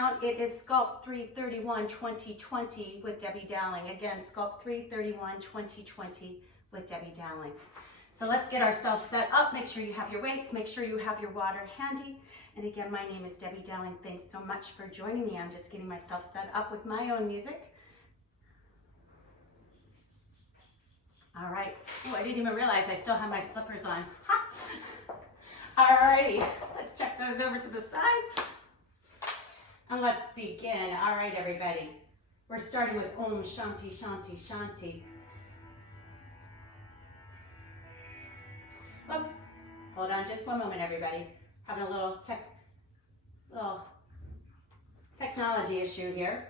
count. It is Sculpt 331-2020 with Debbie Dowling. Again, Sculpt 331-2020 with Debbie Dowling. So let's get ourselves set up. Make sure you have your weights. Make sure you have your water handy. And again, my name is Debbie Dowling. Thanks so much for joining me. I'm just getting myself set up with my own music. All right. Oh, I didn't even realize I still have my slippers on. Ha! All righty. Let's check those over to the side. And let's begin. All right, everybody. We're starting with Om Shanti Shanti Shanti. Oops. Hold on just one moment, everybody. Having a little technology issue here.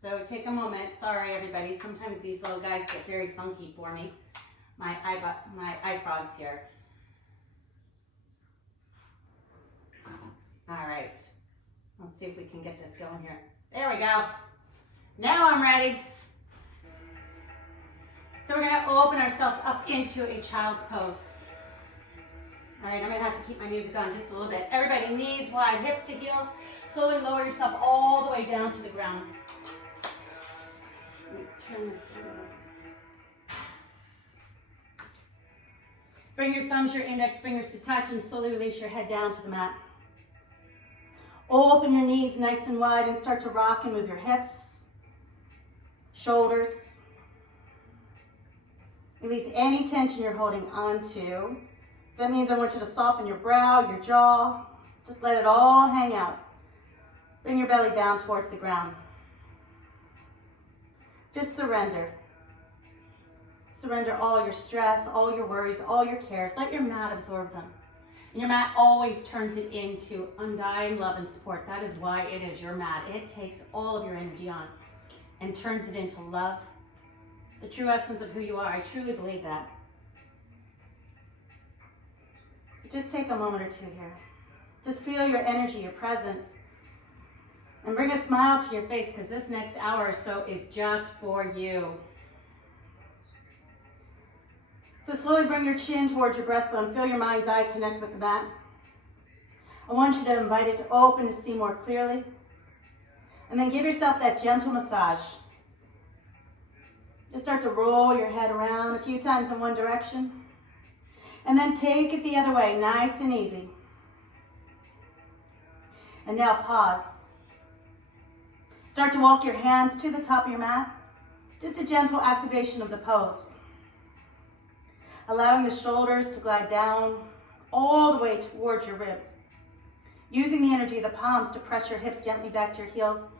So take a moment. Sorry, everybody. Sometimes these little guys get very funky for me. My iFrogs here. All right. Let's see if we can get this going here. There we go. Now I'm ready. So we're going to open ourselves up into a child's pose. All right, I'm going to have to keep my music on just a little bit. Everybody, knees wide, hips to heels. Slowly lower yourself all the way down to the ground. Let me turn this down. Bring your thumbs, your index fingers to touch, and slowly release your head down to the mat. Open your knees nice and wide and start to rock and move your hips, shoulders. Release any tension you're holding onto. That means I want you to soften your brow, your jaw. Just let it all hang out. Bring your belly down towards the ground. Just surrender. Surrender all your stress, all your worries, all your cares. Let your mat absorb them. And your mat always turns it into undying love and support. That is why it is your mat. It takes all of your energy on and turns it into love, the true essence of who you are. I truly believe that. So just take a moment or two here. Just feel your energy, your presence, and bring a smile to your face because this next hour or so is just for you. So slowly bring your chin towards your breastbone. Feel your mind's eye connect with the mat. I want you to invite it to open to see more clearly. And then give yourself that gentle massage. Just start to roll your head around a few times in one direction. And then take it the other way, nice and easy. And now pause. Start to walk your hands to the top of your mat. Just a gentle activation of the pose. Allowing the shoulders to glide down all the way towards your ribs. Using the energy of the palms to press your hips gently back to your heels.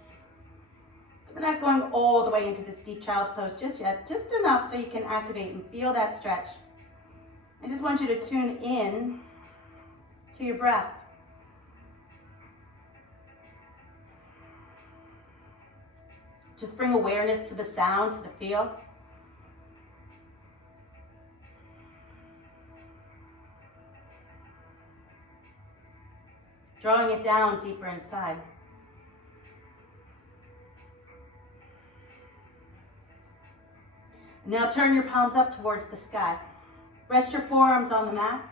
So we're not going all the way into this deep child's pose just yet, just enough so you can activate and feel that stretch. I just want you to tune in to your breath. Just bring awareness to the sound, to the feel. Drawing it down deeper inside. Now turn your palms up towards the sky. Rest your forearms on the mat.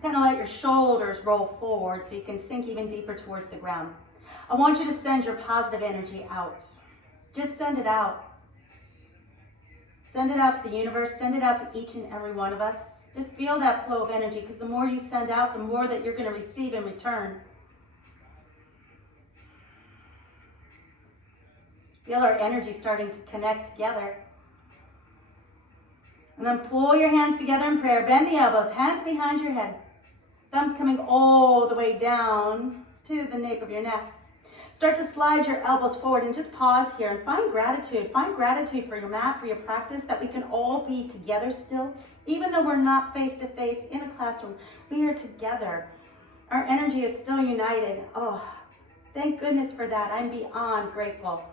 Kind of let your shoulders roll forward so you can sink even deeper towards the ground. I want you to send your positive energy out. Just send it out. Send it out to the universe. Send it out to each and every one of us. Just feel that flow of energy because the more you send out, the more that you're going to receive in return. Feel our energy starting to connect together. And then pull your hands together in prayer. Bend the elbows, hands behind your head. Thumbs coming all the way down to the nape of your neck. Start to slide your elbows forward and just pause here and find gratitude. Find gratitude for your mat, for your practice, that we can all be together still. Even though we're not face to face in a classroom, we are together. Our energy is still united. Oh, thank goodness for that. I'm beyond grateful.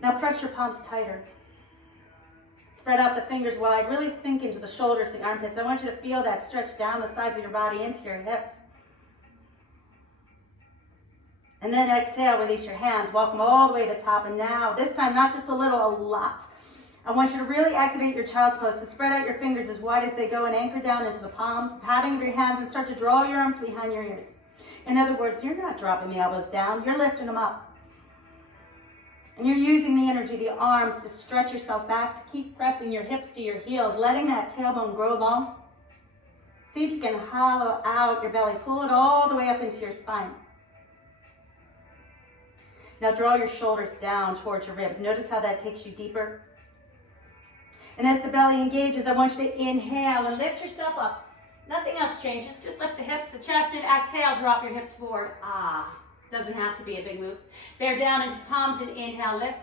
Now press your palms tighter. Spread out the fingers wide. Really sink into the shoulders, the armpits. I want you to feel that stretch down the sides of your body into your hips. And then exhale, release your hands. Welcome all the way to the top. And now, this time, not just a little, a lot. I want you to really activate your child's pose. So spread out your fingers as wide as they go and anchor down into the palms, patting of your hands, and start to draw your arms behind your ears. In other words, you're not dropping the elbows down, you're lifting them up. And you're using the energy of the arms to stretch yourself back, to keep pressing your hips to your heels, letting that tailbone grow long. See if you can hollow out your belly, pull it all the way up into your spine. Now draw your shoulders down towards your ribs. Notice how that takes you deeper. And as the belly engages, I want you to inhale and lift yourself up. Nothing else changes. Just lift the hips, the chest, and exhale. Drop your hips forward. Doesn't have to be a big move. Bear down into palms and inhale, lift.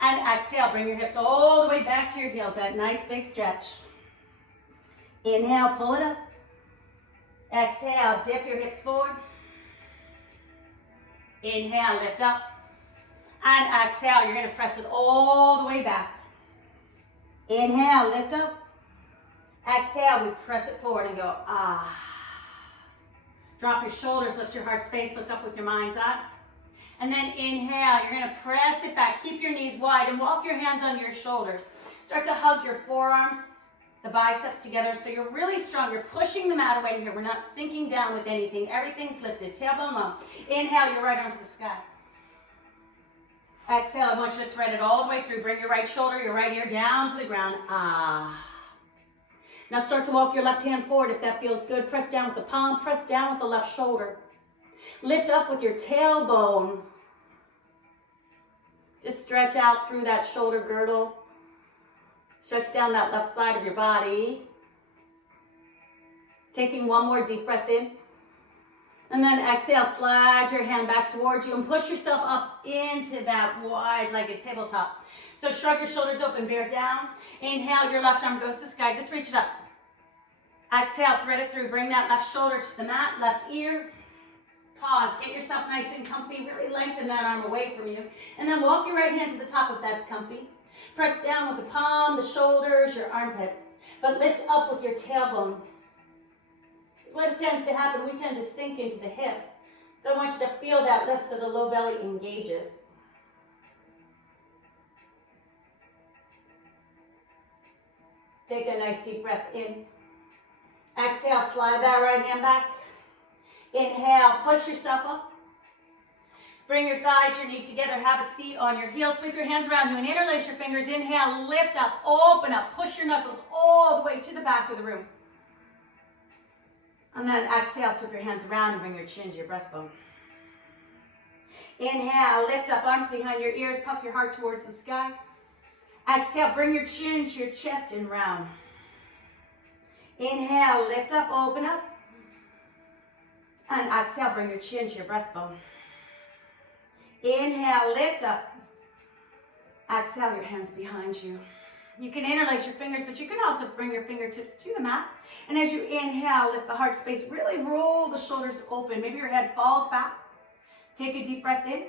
And exhale, bring your hips all the way back to your heels. That nice big stretch. Inhale, pull it up. Exhale, dip your hips forward. Inhale, lift up. And exhale, you're going to press it all the way back. Inhale, lift up. Exhale, we press it forward and go, Drop your shoulders, lift your heart space, look up with your mind's eye. And then inhale, you're going to press it back. Keep your knees wide and walk your hands on your shoulders. Start to hug your forearms, the biceps together so you're really strong. You're pushing the mat away here. We're not sinking down with anything. Everything's lifted. Tailbone long. Inhale, your right arm to the sky. Exhale, I want you to thread it all the way through. Bring your right shoulder, your right ear down to the ground. Now start to walk your left hand forward if that feels good. Press down with the palm, press down with the left shoulder. Lift up with your tailbone. Just stretch out through that shoulder girdle. Stretch down that left side of your body. Taking one more deep breath in. And then exhale, slide your hand back towards you and push yourself up into that wide-legged tabletop. So shrug your shoulders open, bear down. Inhale, your left arm goes to the sky. Just reach it up. Exhale, thread it through. Bring that left shoulder to the mat, left ear. Pause. Get yourself nice and comfy. Really lengthen that arm away from you. And then walk your right hand to the top if that's comfy. Press down with the palm, the shoulders, your armpits. But lift up with your tailbone. What tends to happen, we tend to sink into the hips. So I want you to feel that lift so the low belly engages. Take a nice deep breath in. Exhale, slide that right hand back. Inhale, push yourself up. Bring your thighs, your knees together. Have a seat on your heels. Sweep your hands around you and interlace your fingers. Inhale, lift up, open up. Push your knuckles all the way to the back of the room. And then exhale, sweep your hands around and bring your chin to your breastbone. Inhale, lift up, arms behind your ears, puff your heart towards the sky. Exhale, bring your chin to your chest and round. Inhale, lift up, open up. And exhale, bring your chin to your breastbone. Inhale, lift up. Exhale, your hands behind you. You can interlace your fingers, but you can also bring your fingertips to the mat. And as you inhale, lift the heart space. Really roll the shoulders open. Maybe your head falls back. Take a deep breath in.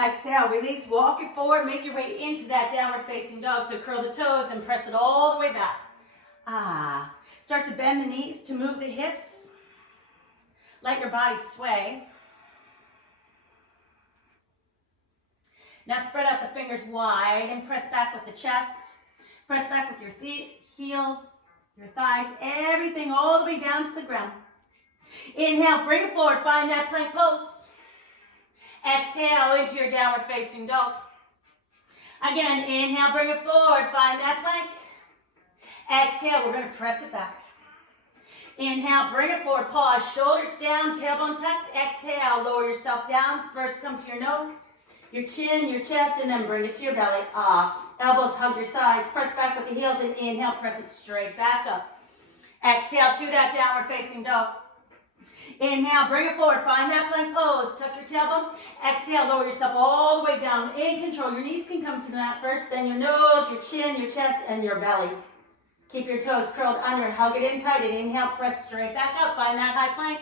Exhale, release, walk it forward, make your way into that downward facing dog. So curl the toes and press it all the way back. Start to bend the knees, to move the hips. Let your body sway. Now spread out the fingers wide and press back with the chest. Press back with your heels, your thighs, everything all the way down to the ground. Inhale, bring it forward, find that plank pose. Exhale into your downward facing dog. Again, inhale, bring it forward, find that plank. Exhale, we're going to press it back. Inhale, bring it forward, pause, shoulders down, tailbone tucks. Exhale, lower yourself down. First come to your nose, your chin, your chest, and then bring it to your belly. Elbows hug your sides, press back with the heels, and inhale, press it straight back up. Exhale to that downward facing dog. Inhale, bring it forward, find that plank pose, tuck your tailbone. Exhale, lower yourself all the way down, in control. Your knees can come to the mat first, then your nose, your chin, your chest, and your belly. Keep your toes curled under, hug it in tight, and inhale, press straight back up, find that high plank.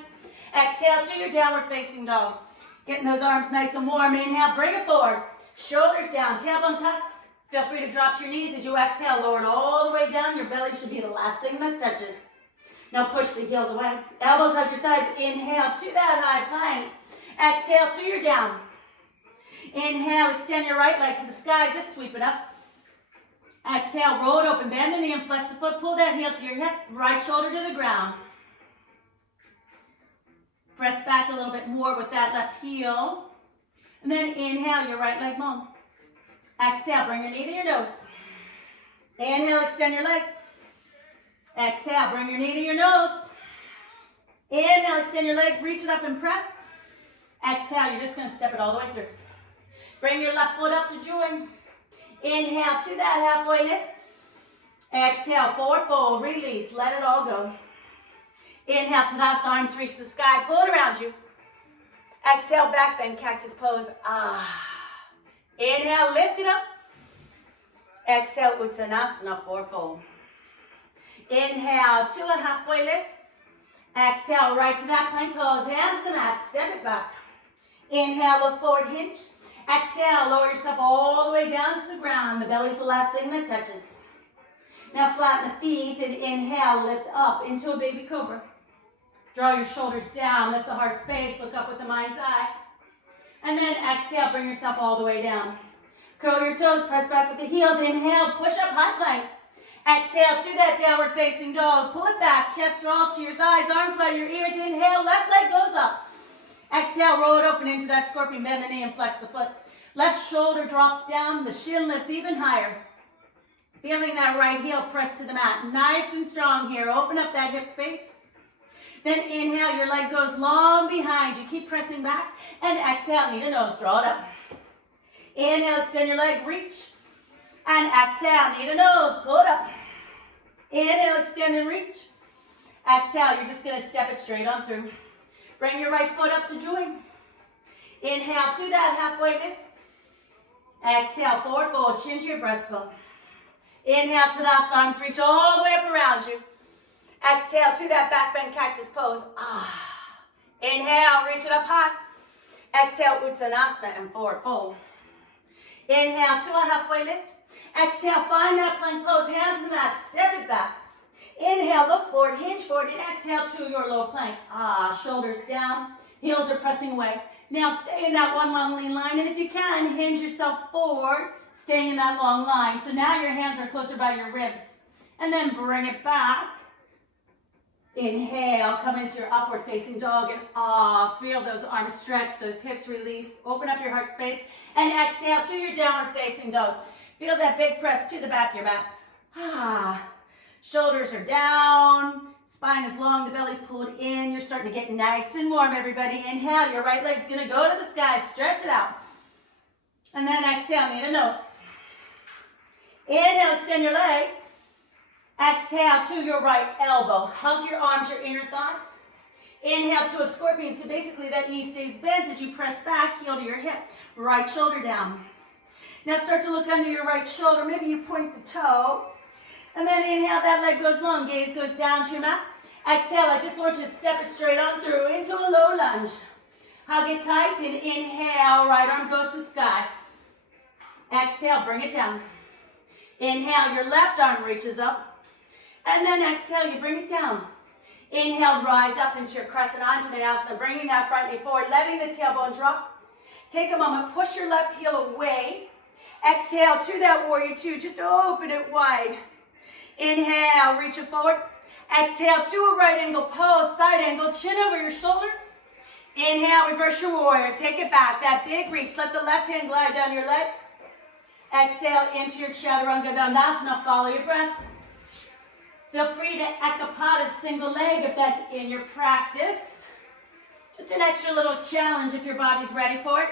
Exhale to your downward facing dog. Getting those arms nice and warm. Inhale, bring it forward, shoulders down, tailbone tucks. Feel free to drop to your knees as you exhale, lower it all the way down. Your belly should be the last thing that touches. Now push the heels away. Elbows hug your sides. Inhale to that high plank. Exhale to your down. Inhale, extend your right leg to the sky. Just sweep it up. Exhale, roll it open. Bend the knee and flex the foot. Pull that heel to your hip. Right shoulder to the ground. Press back a little bit more with that left heel. And then inhale your right leg long. Exhale, bring your knee to your nose. Inhale, extend your leg. Exhale, bring your knee to your nose. Inhale, extend your leg, reach it up and press. Exhale, you're just going to step it all the way through. Bring your left foot up to join. Inhale to that halfway lift. Exhale, forward fold, release, let it all go. Inhale, Tadasana, arms reach the sky, pull it around you. Exhale, back bend, cactus pose. Inhale, lift it up. Exhale, Uttanasana, forward fold. Inhale to a halfway lift. Exhale, right to that plank pose, hands to the mat, step it back. Inhale, look forward, hinge. Exhale, lower yourself all the way down to the ground. The belly's the last thing that touches. Now flatten the feet and inhale, lift up into a baby cobra. Draw your shoulders down, lift the heart space, look up with the mind's eye. And then exhale, bring yourself all the way down. Curl your toes, press back with the heels. Inhale, push up, high plank. Exhale to that downward facing dog. Pull it back, chest draws to your thighs, arms by your ears. Inhale, left leg goes up. Exhale, roll it open into that scorpion. Bend the knee and flex the foot. Left shoulder drops down, the shin lifts even higher. Feeling that right heel press to the mat. Nice and strong here. Open up that hip space. Then inhale, your leg goes long behind you. Keep pressing back. And exhale, knee to nose, draw it up. Inhale, extend your leg, reach. And exhale, knee to nose, pull it up. Inhale, extend and reach. Exhale, you're just going to step it straight on through. Bring your right foot up to join. Inhale to that halfway lift. Exhale, forward fold, chin to your breastbone. Inhale, Tadasana, arms reach all the way up around you. Exhale to that back bend cactus pose. Inhale, reach it up high. Exhale, Uttanasana and forward fold. Inhale to a halfway lift. Exhale, find that plank pose, hands to the mat, step it back. Inhale, look forward, hinge forward, and exhale to your low plank. Shoulders down, heels are pressing away. Now stay in that one long lean line, and if you can, hinge yourself forward, staying in that long line. So now your hands are closer by your ribs. And then bring it back. Inhale, come into your upward facing dog, and feel those arms stretch, those hips release. Open up your heart space, and exhale to your downward facing dog. Feel that big press to the back of your mat. Shoulders are down, spine is long, the belly's pulled in. You're starting to get nice and warm, everybody. Inhale, your right leg's gonna go to the sky, stretch it out. And then exhale, knee to nose. Inhale, extend your leg. Exhale to your right elbow. Hug your arms, your inner thighs. Inhale to a scorpion, so basically that knee stays bent as you press back, heel to your hip. Right shoulder down. Now start to look under your right shoulder. Maybe you point the toe. And then inhale, that leg goes long. Gaze goes down to your mat. Exhale, I just want you to step it straight on through into a low lunge. Hug it tight and inhale, right arm goes to the sky. Exhale, bring it down. Inhale, your left arm reaches up. And then exhale, you bring it down. Inhale, rise up into your crescent Anjaneyasana, bringing that front knee forward, letting the tailbone drop. Take a moment, push your left heel away. Exhale to that warrior two, just open it wide. Inhale, reach it forward. Exhale to a right angle pose, side angle, chin over your shoulder. Inhale, reverse your warrior, take it back, that big reach, let the left hand glide down your leg. Exhale into your Chaturanga Dandasana, follow your breath. Feel free to Ekapada single leg if that's in your practice. Just an extra little challenge if your body's ready for it.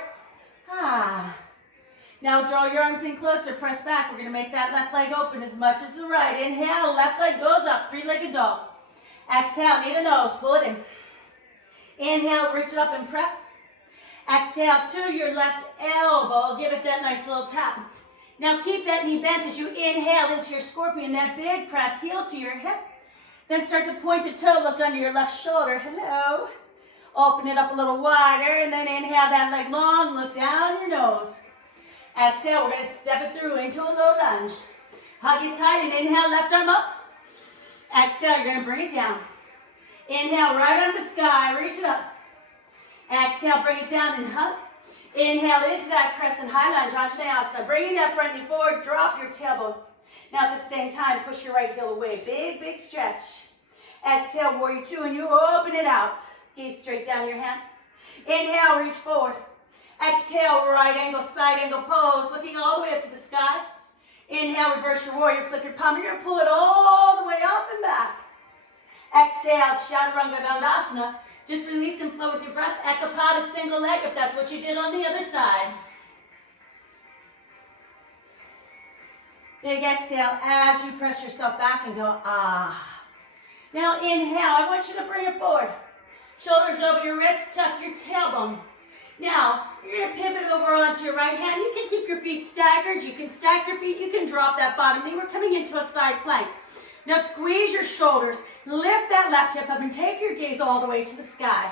Now draw your arms in closer, press back. We're going to make that left leg open as much as the right. Inhale, left leg goes up, three-legged dog. Exhale, knee to nose, pull it in. Inhale, reach it up and press. Exhale to your left elbow, give it that nice little tap. Now keep that knee bent as you inhale into your scorpion, that big press, heel to your hip. Then start to point the toe, look under your left shoulder. Hello. Open it up a little wider, and then inhale that leg long, look down your nose. Exhale, we're going to step it through into a low lunge. Hug it tight and inhale, left arm up. Exhale, you're going to bring it down. Inhale, right arm to sky, reach it up. Exhale, bring it down and hug. Inhale into that crescent high lunge, Anjaneyasana. Bringing that front knee forward, drop your tailbone. Now at the same time, push your right heel away. Big, big stretch. Exhale, warrior two, and you open it out. Gaze straight down your hands. Inhale, reach forward. Exhale, right angle, side angle pose, looking all the way up to the sky. Inhale, reverse your warrior, flip your palm. You're going to pull it all the way up and back. Exhale, Chaturanga Dandasana. Just release and flow with your breath. Ekapada, single leg, if that's what you did on the other side. Big exhale as you press yourself back and go, ah. Now inhale, I want you to bring it forward. Shoulders over your wrist, tuck your tailbone. Now, you're going to pivot over onto your right hand. You can keep your feet staggered. You can stack your feet. You can drop that bottom knee. We're coming into a side plank. Now, squeeze your shoulders. Lift that left hip up and take your gaze all the way to the sky.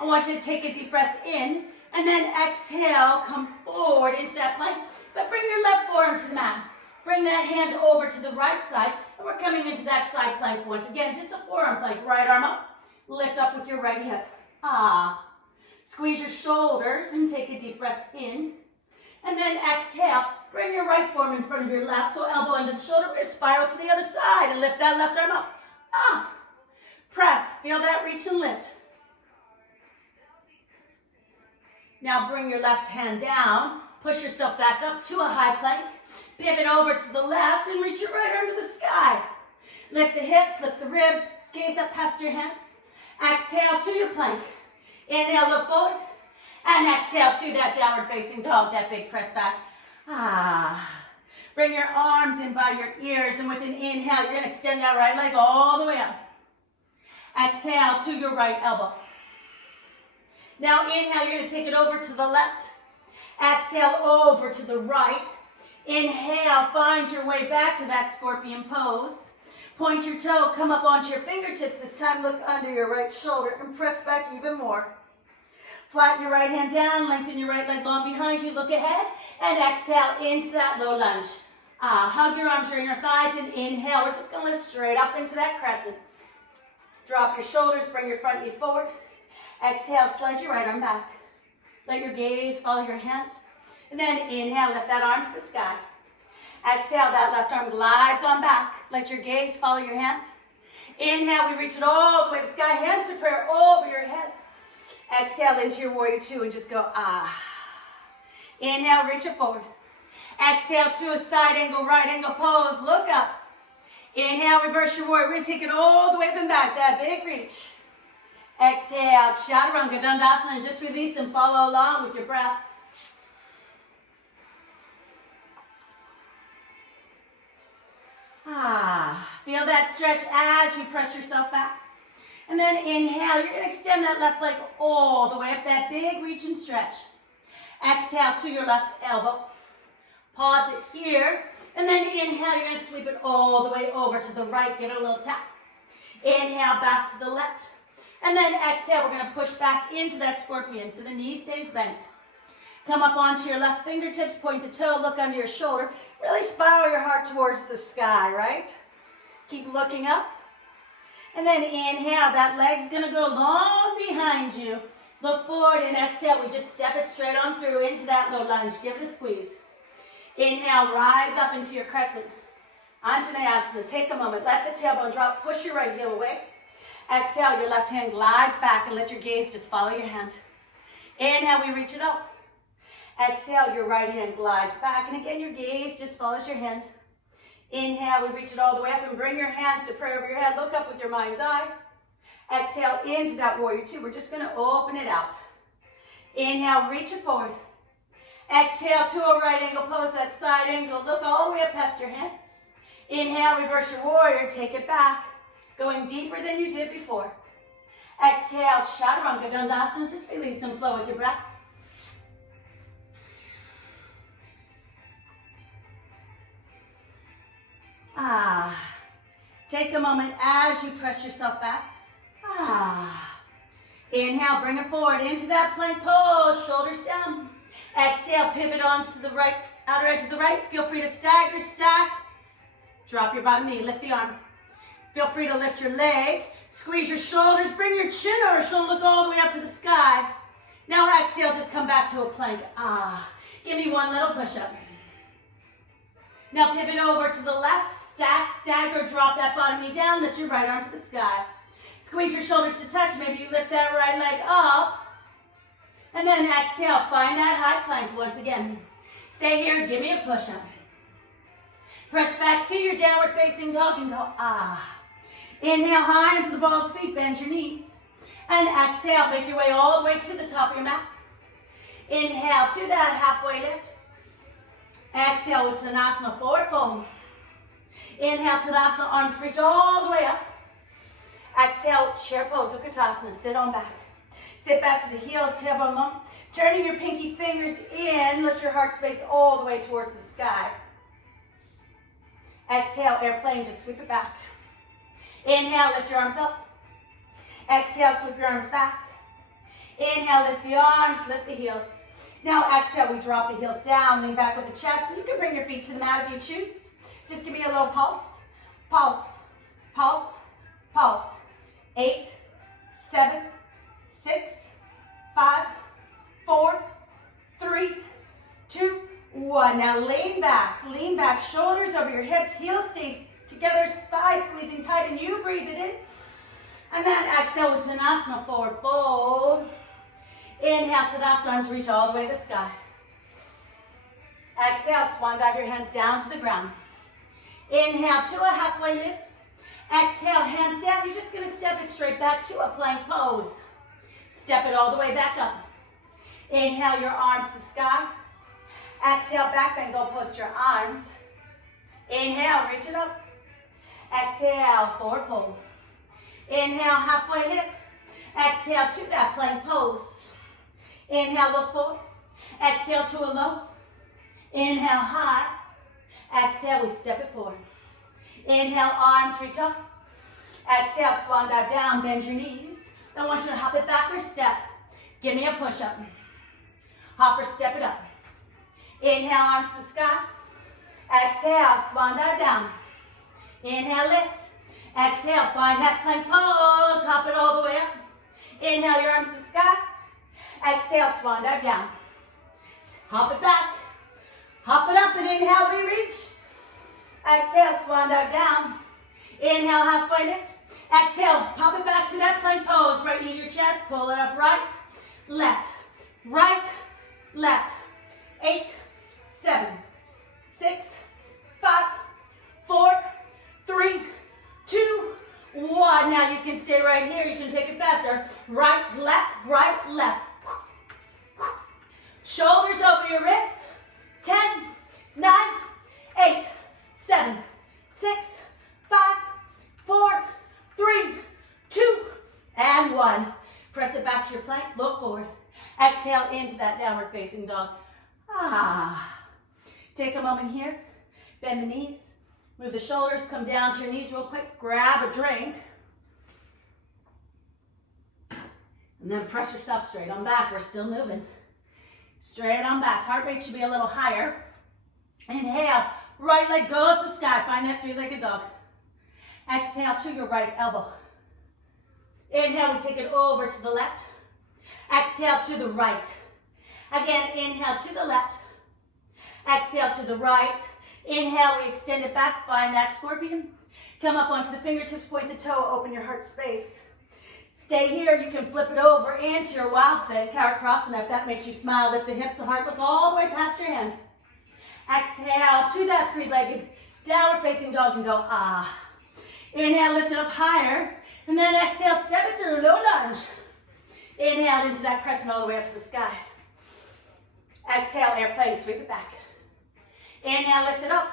I want you to take a deep breath in and then exhale. Come forward into that plank, but bring your left forearm to the mat. Bring that hand over to the right side, and we're coming into that side plank once again. Just a forearm plank. Right arm up. Lift up with your right hip. Ah. Squeeze your shoulders and take a deep breath in. And then exhale. Bring your right forearm in front of your left, so elbow under the shoulder. We're going to spiral to the other side and lift that left arm up. Ah. Press. Feel that reach and lift. Now bring your left hand down. Push yourself back up to a high plank. Pivot over to the left and reach your right arm to the sky. Lift the hips, lift the ribs, gaze up past your hand. Exhale to your plank. Inhale, look forward. And exhale to that downward facing dog, that big press back. Ah. Bring your arms in by your ears, and with an inhale, you're going to extend that right leg all the way up. Exhale to your right elbow. Now inhale, you're going to take it over to the left. Exhale over to the right. Inhale, find your way back to that scorpion pose. Point your toe, come up onto your fingertips. This time look under your right shoulder and press back even more. Flatten your right hand down, lengthen your right leg long behind you, look ahead, and exhale into that low lunge. Hug your arms during your thighs and inhale. We're just going to lift straight up into that crescent. Drop your shoulders, bring your front knee forward. Exhale, slide your right arm back. Let your gaze follow your hand. And then inhale, lift that arm to the sky. Exhale, that left arm glides on back. Let your gaze follow your hand. Inhale, we reach it all the way to the sky. Hands to prayer over your head. Exhale into your warrior two and just go, ah. Inhale, reach it forward. Exhale to a side angle, right angle pose. Look up. Inhale, reverse your warrior. We're going to take it all the way up and back. That big reach. Exhale, Chaturanga Dandasana, and just release and follow along with your breath. Feel that stretch as you press yourself back. And then inhale, you're going to extend that left leg all the way up, that big reach and stretch. Exhale to your left elbow. Pause it here. And then inhale, you're going to sweep it all the way over to the right. Give it a little tap. Inhale, back to the left. And then exhale, we're going to push back into that scorpion so the knee stays bent. Come up onto your left fingertips, point the toe, look under your shoulder. Really spiral your heart towards the sky, right? Keep looking up. And then inhale, that leg's going to go long behind you. Look forward and exhale. We just step it straight on through into that low lunge. Give it a squeeze. Inhale, rise up into your crescent. Anjaneyasana. Take a moment. Let the tailbone drop. Push your right heel away. Exhale, your left hand glides back and let your gaze just follow your hand. Inhale, we reach it up. Exhale, your right hand glides back. And again, your gaze just follows your hand. Inhale, we reach it all the way up and bring your hands to prayer over your head. Look up with your mind's eye. Exhale into that warrior two. We're just going to open it out. Inhale, reach it forward. Exhale to a right angle pose, that side angle. Look all the way up past your hand. Inhale, reverse your warrior. Take it back. Going deeper than you did before. Exhale, Chaturanga Dandasana. Just release and flow with your breath. Take a moment as you press yourself back. Inhale, bring it forward into that plank pose, shoulders down. Exhale, pivot onto the right, outer edge of the right. Feel free to stagger, stack. Drop your bottom knee, lift the arm. Feel free to lift your leg. Squeeze your shoulders, bring your chin over shoulder, look all the way up to the sky. Now exhale, just come back to a plank. Give me one little push-up. Now pivot over to the left, stack, stagger, drop that bottom knee down, lift your right arm to the sky. Squeeze your shoulders to touch. Maybe you lift that right leg up. And then exhale, find that high plank once again. Stay here, give me a push-up. Press back to your downward facing dog and go, ah. Inhale high into the balls of feet, bend your knees. And exhale, make your way all the way to the top of your mat. Inhale to that halfway lift. Exhale, Uttanasana, forward fold. Inhale, Tadasana, arms reach all the way up. Exhale, chair pose, Utkatasana, sit on back. Sit back to the heels, tailbone long. Turning your pinky fingers in, lift your heart space all the way towards the sky. Exhale, airplane, just sweep it back. Inhale, lift your arms up. Exhale, sweep your arms back. Inhale, lift the arms, lift the heels. Now exhale, we drop the heels down, lean back with the chest. You can bring your feet to the mat if you choose. Just give me a little pulse, pulse, pulse, pulse. 8, 7, 6, 5, 4, 3, 2, 1. Now lean back, shoulders over your hips, heels stay together, thighs squeezing tight, and you breathe it in. And then exhale, Uttanasana, forward fold. Inhale, Tadasana, arms reach all the way to the sky. Exhale, swan dive your hands down to the ground. Inhale to a halfway lift. Exhale, hands down. You're just going to step it straight back to a plank pose. Step it all the way back up. Inhale, your arms to the sky. Exhale, back bend, go post your arms. Inhale, reach it up. Exhale, forward fold. Inhale, halfway lift. Exhale to that plank pose. Inhale, look forward. Exhale to a low. Inhale, high. Exhale, we step it forward. Inhale, arms reach up. Exhale, swan dive down, bend your knees. I want you to hop it back or step. Give me a push-up. Hop or step it up. Inhale, arms to the sky. Exhale, swan dive down. Inhale, lift. Exhale, find that plank pose. Hop it all the way up. Inhale, your arms to the sky. Exhale, swan dive down. Hop it back. Hop it up and inhale, we reach. Exhale, swan dive down. Inhale, halfway lift. Exhale, pop it back to that plank pose. Right knee to your chest, pull it up, right, left, right, left. 8, 7, 6, 5, 4, 3, 2, 1. Now you can stay right here. You can take it faster. Right, left. Shoulders over your wrist. 10, 9, 8, 7, 6, 5, 4, 3, 2, and 1. Press it back to your plank. Look forward. Exhale into that downward facing dog. Take a moment here. Bend the knees. Move the shoulders. Come down to your knees real quick. Grab a drink. And then press yourself straight on back. We're still moving. Straight on back. Heart rate should be a little higher. Inhale. Right leg goes to sky. Find that three-legged dog. Exhale to your right elbow. Inhale, we take it over to the left. Exhale to the right. Again, inhale to the left. Exhale to the right. Inhale, we extend it back. Find that scorpion. Come up onto the fingertips, point the toe, open your heart space. Stay here. You can flip it over into your wild thing, Karakasana, if that makes you smile. Lift the hips, the heart, look all the way past your hand. Exhale to that three-legged downward facing dog and go, Inhale, lift it up higher. And then exhale, step it through, low lunge. Inhale into that crescent all the way up to the sky. Exhale, airplane, sweep it back. Inhale, lift it up.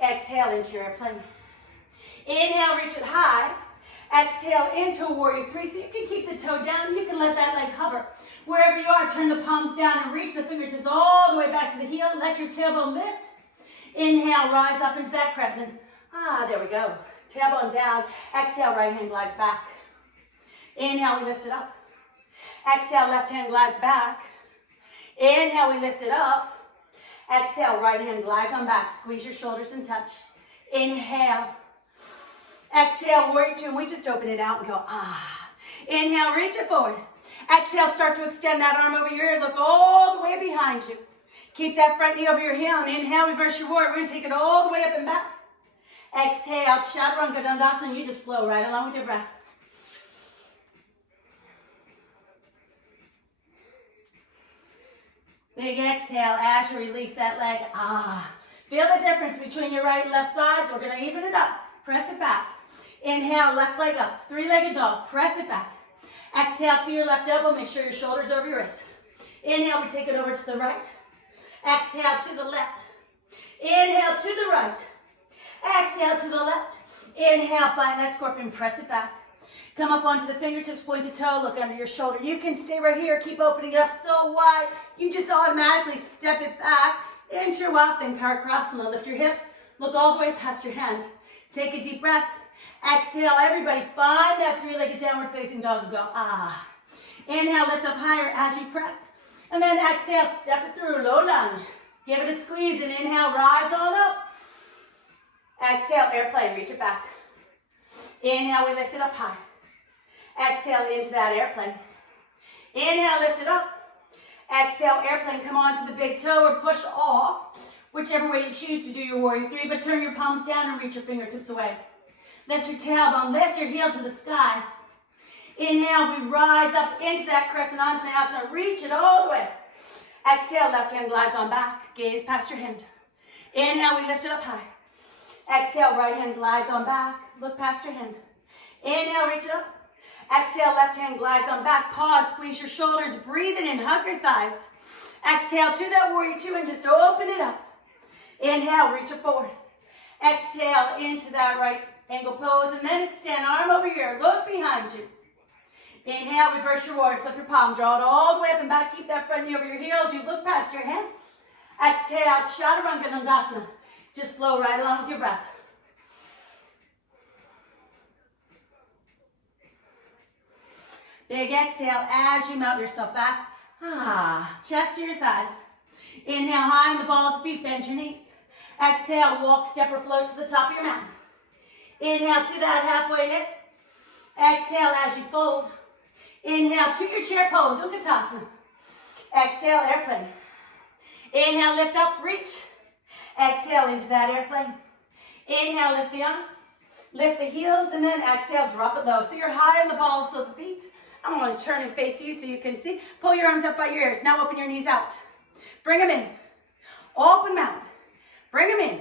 Exhale into your airplane. Inhale, reach it high. Exhale into a warrior three. So you can keep the toe down. You can let that leg hover. Wherever you are, turn the palms down and reach the fingertips all the way back to the heel. Let your tailbone lift. Inhale, rise up into that crescent. There we go. Tailbone down. Exhale, right hand glides back. Inhale, we lift it up. Exhale, left hand glides back. Inhale, we lift it up. Exhale, right hand glides on back. Squeeze your shoulders and touch. Inhale. Exhale, warrior two, and we just open it out and go, Inhale, reach it forward. Exhale, start to extend that arm over your ear. Look all the way behind you. Keep that front knee over your heel. Inhale, reverse your warrior. We're going to take it all the way up and back. Exhale, Chaturanga Dandasana. You just flow right along with your breath. Big exhale as you release that leg. Feel the difference between your right and left sides. We're going to even it up. Press it back. Inhale, left leg up. Three-legged dog. Press it back. Exhale to your left elbow. Make sure your shoulder's over your wrist. Inhale, we take it over to the right. Exhale to the left. Inhale to the right. Exhale to the left. Inhale, find that scorpion. Press it back. Come up onto the fingertips, point the toe, look under your shoulder. You can stay right here. Keep opening it up so wide. You just automatically step it back into your walk. Then Karkrasana. Lift your hips. Look all the way past your hand. Take a deep breath. Exhale, everybody. Find that three-legged downward facing dog and go, Inhale, lift up higher as you press. And then exhale, step it through, low lunge. Give it a squeeze and inhale, rise on up. Exhale, airplane, reach it back. Inhale, we lift it up high. Exhale into that airplane. Inhale, lift it up. Exhale, airplane, come on to the big toe or push off. Whichever way you choose to do your warrior three, but turn your palms down and reach your fingertips away. Lift your tailbone, lift your heel to the sky. Inhale, we rise up into that crescent anjaneyasana. Reach it all the way. Exhale, left hand glides on back. Gaze past your hand. Inhale, we lift it up high. Exhale, right hand glides on back. Look past your hand. Inhale, reach it up. Exhale, left hand glides on back. Pause, squeeze your shoulders. Breathe it in, hug your thighs. Exhale to that warrior two and just open it up. Inhale, reach it forward. Exhale into that right angle pose and then extend arm over here. Look behind you. Inhale, reverse your warrior. Flip your palm. Draw it all the way up and back. Keep that front knee over your heels. You look past your hand. Exhale, Chaturanga Dandasana. Just flow right along with your breath. Big exhale as you melt yourself back. Chest to your thighs. Inhale high on the balls of feet. Bend your knees. Exhale, walk, step, or float to the top of your mat. Inhale to that halfway lift. Exhale as you fold. Inhale to your chair pose, Utkatasana. Exhale, airplane. Inhale, lift up, reach. Exhale into that airplane. Inhale, lift the arms, lift the heels, and then exhale, drop it low. So you're high on the balls of the feet. I'm going to turn and face you so you can see. Pull your arms up by your ears. Now open your knees out. Bring them in. Open them out. Bring them in.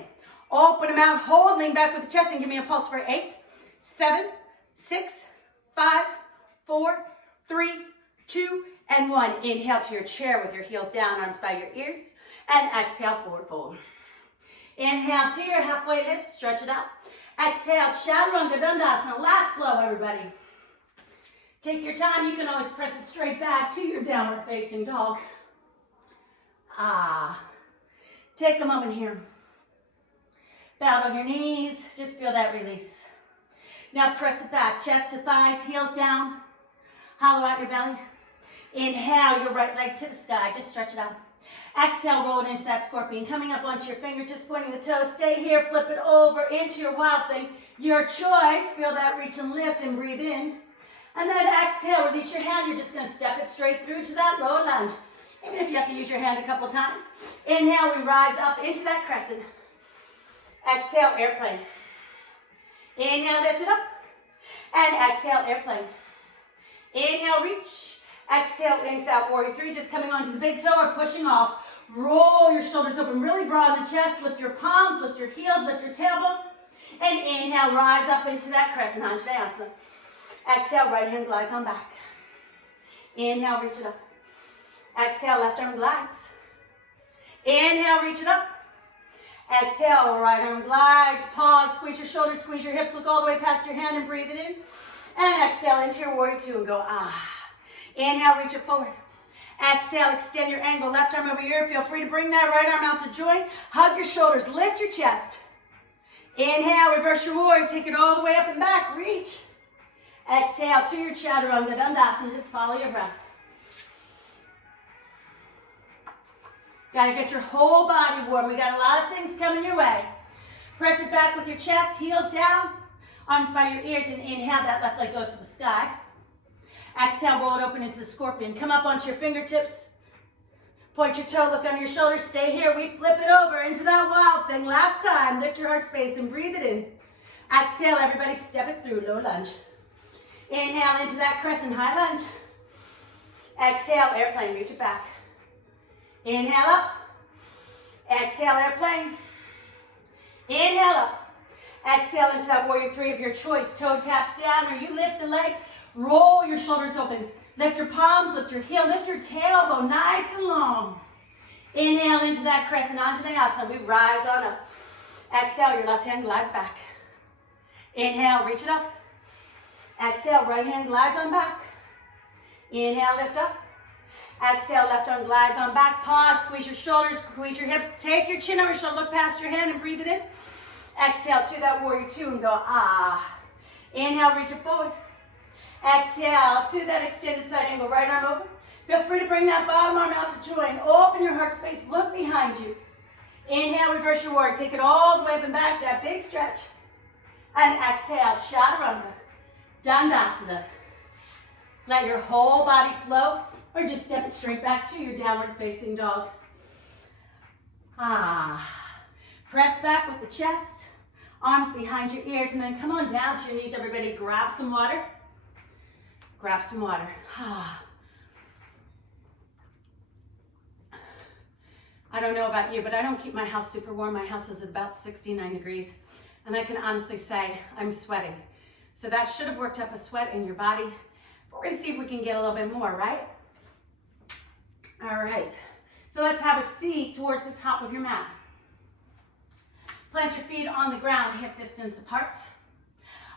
Open them out. Hold, lean back with the chest and give me a pulse for 8, 7, 6, 5, 4, 3, 2, and 1. Inhale to your chair with your heels down, arms by your ears. And exhale, forward fold. Inhale to your halfway lift. Stretch it out. Exhale, Chaturanga Dandasana. Last flow, everybody. Take your time. You can always press it straight back to your downward facing dog. Take a moment here. Bow on your knees. Just feel that release. Now press it back. Chest to thighs, heels down. Hollow out your belly. Inhale your right leg to the sky. Just stretch it out. Exhale, roll it into that scorpion. Coming up onto your fingertips, pointing the toes. Stay here. Flip it over into your wild thing. Your choice. Feel that reach and lift and breathe in. And then exhale, release your hand. You're just going to step it straight through to that low lunge. Even if you have to use your hand a couple times. Inhale, we rise up into that crescent. Exhale, airplane. Inhale, lift it up. And exhale, airplane. Inhale, reach. Exhale into that warrior three. Just coming onto the big toe or pushing off. Roll your shoulders open, really broad in the chest. Lift your palms, lift your heels, lift your tailbone. And inhale, rise up into that crescent anjaneyasana. Exhale, right hand glides on back. Inhale, reach it up. Exhale, left arm glides. Inhale, reach it up. Exhale, right arm glides. Pause, squeeze your shoulders, squeeze your hips. Look all the way past your hand and breathe it in. And exhale into your warrior two and go Inhale, reach it forward. Exhale, extend your angle. Left arm over your ear. Feel free to bring that right arm out to join. Hug your shoulders. Lift your chest. Inhale, reverse your warrior. Take it all the way up and back. Reach. Exhale to your Chaturanga Dandasana. Just follow your breath. Got to get your whole body warm. We got a lot of things coming your way. Press it back with your chest, heels down, arms by your ears, and inhale, that left leg goes to the sky. Exhale, roll it open into the scorpion. Come up onto your fingertips. Point your toe, look under your shoulders. Stay here. We flip it over into that wild thing. Last time, lift your heart space and breathe it in. Exhale, everybody, step it through, low lunge. Inhale into that crescent high lunge. Exhale, airplane, reach it back. Inhale up. Exhale, airplane. Inhale up. Exhale into that warrior three of your choice. Toe taps down or you lift the leg. Roll your shoulders open. Lift your palms, lift your heel, lift your tailbone nice and long. Inhale into that crescent Anjaneyasana. We rise on up. Exhale, your left hand glides back. Inhale, reach it up. Exhale, right hand glides on back. Inhale, lift up. Exhale, left arm glides on back. Pause, squeeze your shoulders, squeeze your hips. Take your chin over your shoulder, look past your hand and breathe it in. Exhale to that warrior two and go ah. Inhale, reach it forward. Exhale to that extended side angle, right arm over. Feel free to bring that bottom arm out to join. Open your heart space, look behind you. Inhale, reverse your warrior. Take it all the way up and back, that big stretch. And exhale, chaturanga, dandasana. Let your whole body flow, or just step it straight back to your downward facing dog. Press back with the chest, arms behind your ears, and then come on down to your knees, everybody. Grab some water. Grab some water. I don't know about you, but I don't keep my house super warm. My house is at about 69 degrees, and I can honestly say I'm sweating. So that should have worked up a sweat in your body. But we're gonna see if we can get a little bit more, right? All right, so let's have a seat towards the top of your mat. Plant your feet on the ground, hip distance apart.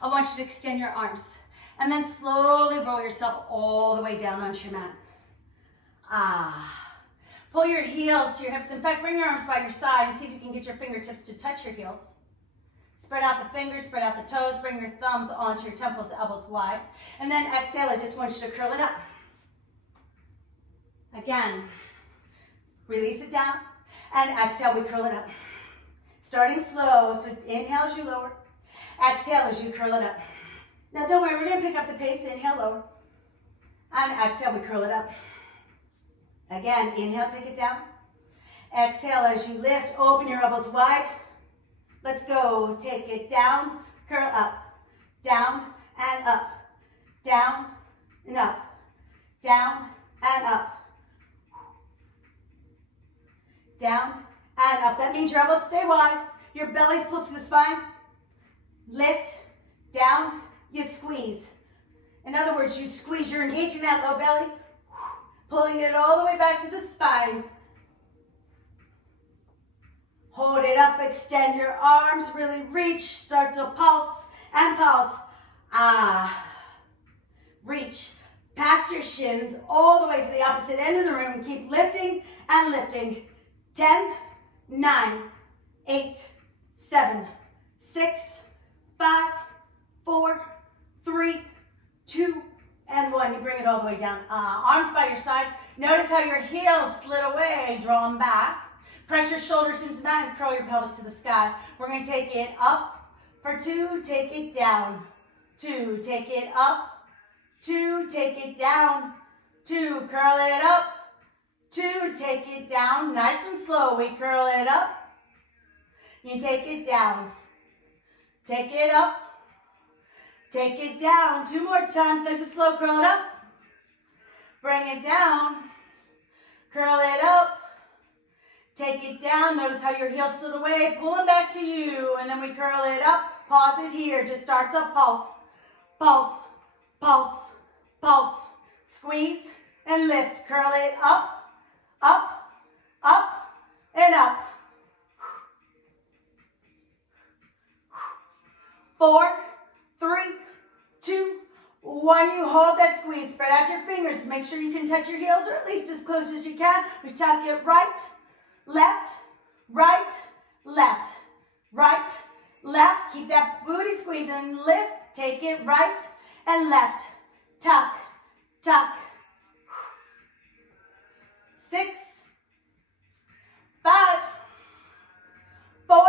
I want you to extend your arms and then slowly roll yourself all the way down onto your mat. Pull your heels to your hips. In fact, bring your arms by your side and see if you can get your fingertips to touch your heels. Spread out the fingers, spread out the toes, bring your thumbs onto your temples, elbows wide. And then exhale, I just want you to curl it up. Again, release it down, and exhale, we curl it up. Starting slow, so inhale as you lower, exhale as you curl it up. Now don't worry, we're gonna pick up the pace, inhale, lower, and exhale, we curl it up. Again, inhale, take it down. Exhale as you lift, open your elbows wide. Let's go, take it down, curl up, down and up, down and up, down and up. Down and up. That means your elbows stay wide. Your belly's pulled to the spine. Lift, down, you squeeze. In other words, you squeeze, you're engaging that low belly, pulling it all the way back to the spine. Hold it up, extend your arms, really reach, start to pulse and pulse. Reach past your shins all the way to the opposite end of the room. Keep lifting and lifting. 10, 9, 8, 7, 6, 5, 4, 3, 2, and 1. You bring it all the way down. Arms by your side. Notice how your heels slid away. Draw them back. Press your shoulders into the mat and curl your pelvis to the sky. We're going to take it up for 2. Take it down. 2. Take it up. 2. Take it down. 2. Curl it up. 2, take it down, nice and slow. We curl it up. You take it down. Take it up. Take it down. 2 more times, nice and slow. Curl it up. Bring it down. Curl it up. Take it down. Notice how your heels slid away. Pull them back to you. And then we curl it up. Pause it here. Just start to pulse. Pulse. Pulse. Pulse. Squeeze and lift. Curl it up. Up, up, and up. 4, 3, 2, 1. You hold that squeeze. Spread out your fingers. Make sure you can touch your heels, or at least as close as you can. We tuck it right, left, right, left, right, left. Keep that booty squeezing. Lift. Take it right and left. Tuck, tuck. 6, 5, 4,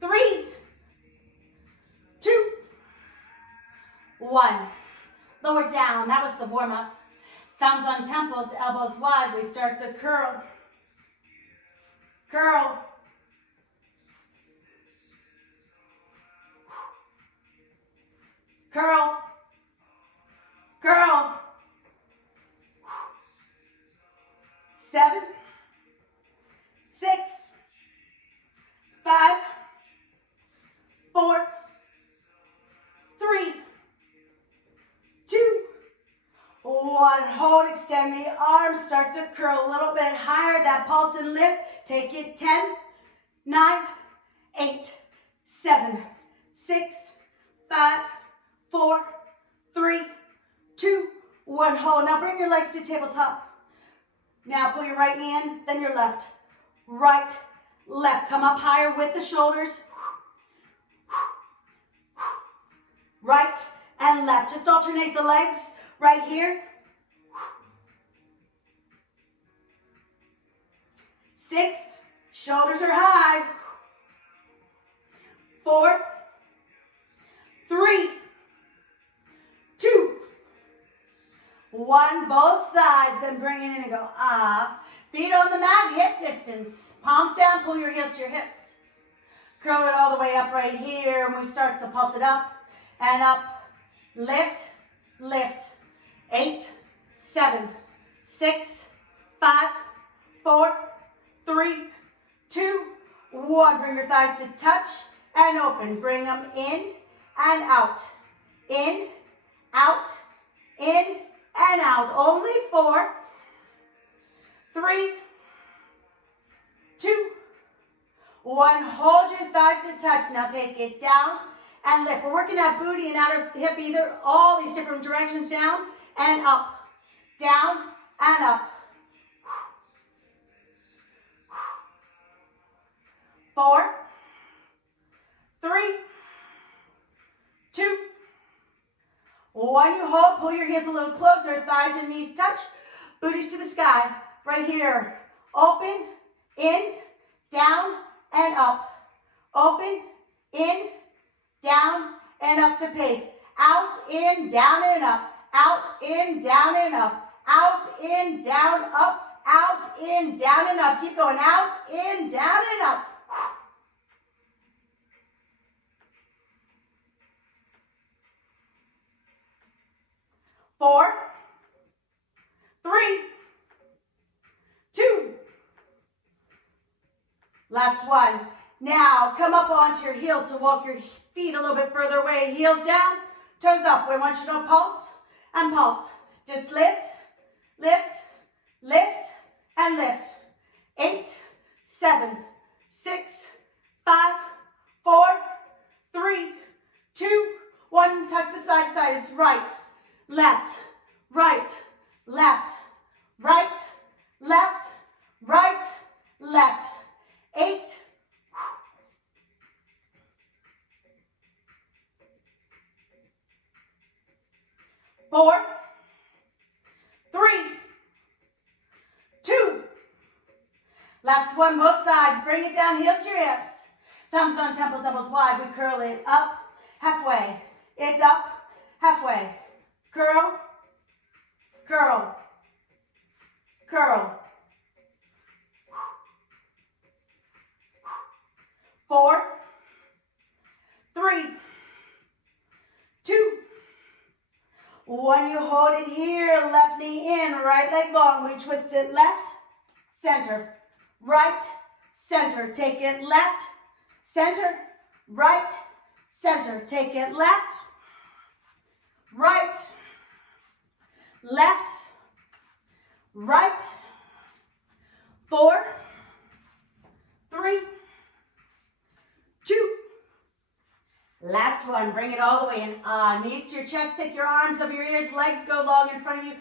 3, 2, 1. Lower down. That was the warm-up. Thumbs on temples, elbows wide. We start to curl. Curl. Curl. Curl. 7, 6, 5, 4, 3, 2, 1. Hold, extend the arms, start to curl a little bit higher, that pulse and lift. Take it, 10, 9, 8, 7, 6, 5, 4, 3, 2, 1. Hold. Now bring your legs to tabletop. Now pull your right knee in, then your left. Right, left. Come up higher with the shoulders. Right and left. Just alternate the legs right here. 6, shoulders are high. 4, 3, 2, 1. Both sides, then bring it in and go ah. Feet on the mat, hip distance. Palms down, pull your heels to your hips. Curl it all the way up right here, and we start to pulse it up and up. Lift, lift. 8, 7, 6, 5, 4, 3, 2, 1. Bring your thighs to touch and open. Bring them in and out. In, out, in, and out. Only 4, 3, 2, 1. Hold your thighs to touch. Now take it down and lift. We're working that booty and outer hip, either all these different directions, down and up, down and up. 4, 3, 2, 1. You hold, pull your heels a little closer, thighs and knees touch, booties to the sky. Right here, open, in, down, and up. Open, in, down, and up to pace. Out, in, down, and up. Out, in, down, and up. Out, in, down, up. Out, in, down, and up. Keep going. Out, in, down, and up. 4, 3, 2. Last one. Now come up onto your heels, so walk your feet a little bit further away. Heels down, toes up. I want you to pulse and pulse. Just lift, lift, lift, and lift. 8, 7, 6, 5, 4, 3, 2, 1. Tuck to side to side. It's right, left, right, left, right, left, right, left. 8, 4, 3, 2. Last one, both sides. Bring it down, heels to your hips. Thumbs on temples, elbows wide. We curl it up, halfway. It's up, halfway. Curl, curl, curl. 4, 3, 2, 1. You hold it here. Left knee in, right leg long. We twist it left, center, right, center. Take it left, center, right, center. Take it left, right, left, right. 4, 3, 2. Last one. Bring it all the way in. Knees to your chest. Take your arms over your ears. Legs go long in front of you.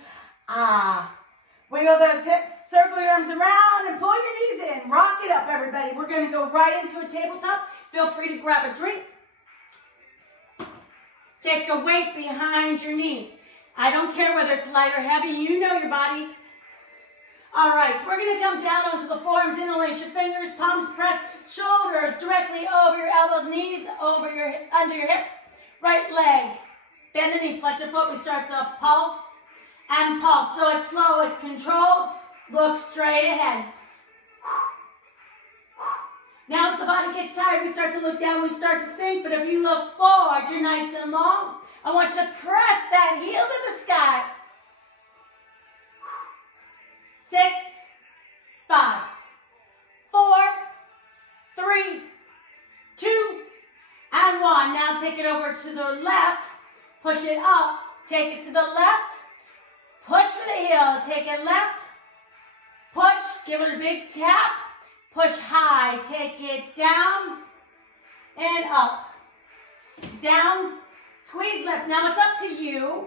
Wiggle those hips. Circle your arms around and pull your knees in. Rock it up, everybody. We're going to go right into a tabletop. Feel free to grab a drink. Take a weight behind your knee. I don't care whether it's light or heavy. You know your body. All right, we're going to come down onto the forearms, interlace your fingers, palms pressed, shoulders directly over your elbows, knees over under your hips. Right leg, bend the knee, flex your foot. We start to pulse and pulse. So it's slow, it's controlled. Look straight ahead. Now as the body gets tired, we start to look down, we start to sink. But if you look forward, you're nice and long. I want you to press that heel to the sky. 6, one. Now take it over to the left. Push it up. Take it to the left. Push to the heel. Take it left. Push. Give it a big tap. Push high. Take it down and up. Down. Squeeze, lift. Now it's up to you.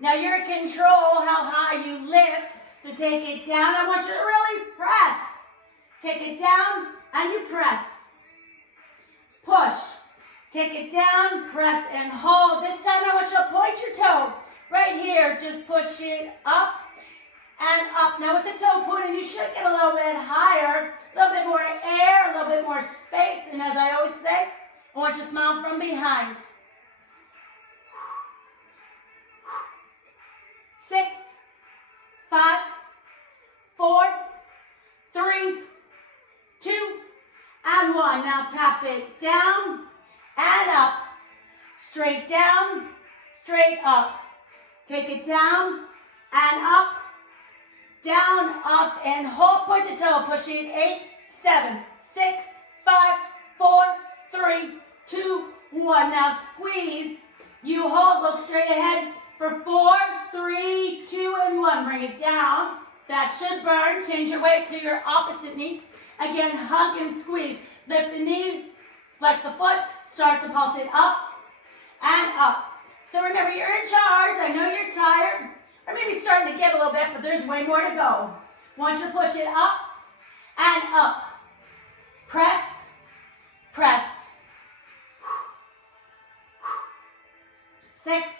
Now you're in control how high you lift. So take it down. I want you to really press. Take it down and you press. Push. Take it down, press and hold. This time I want you to point your toe. Right here, just push it up and up. Now with the toe pointing, you should get a little bit higher, a little bit more air, a little bit more space. And as I always say, I want you to smile from behind. 6, 5, 4, 3, 2, and 1. Now tap it down and up. Straight down, straight up. Take it down and up. Down, up, and hold. Point the toe. Push it. 8, 7, 6, 5, 4, 3, 2, 1. Now squeeze. You hold. Look straight ahead for 4, 3, 2, and 1. Bring it down. That should burn. Change your weight to your opposite knee. Again, hug and squeeze. Lift the knee. Flex the foot. Start to pulse it up and up. So remember, you're in charge. I know you're tired. Or maybe starting to get a little bit, but there's way more to go. Once you push it up and up. Press, press. 6,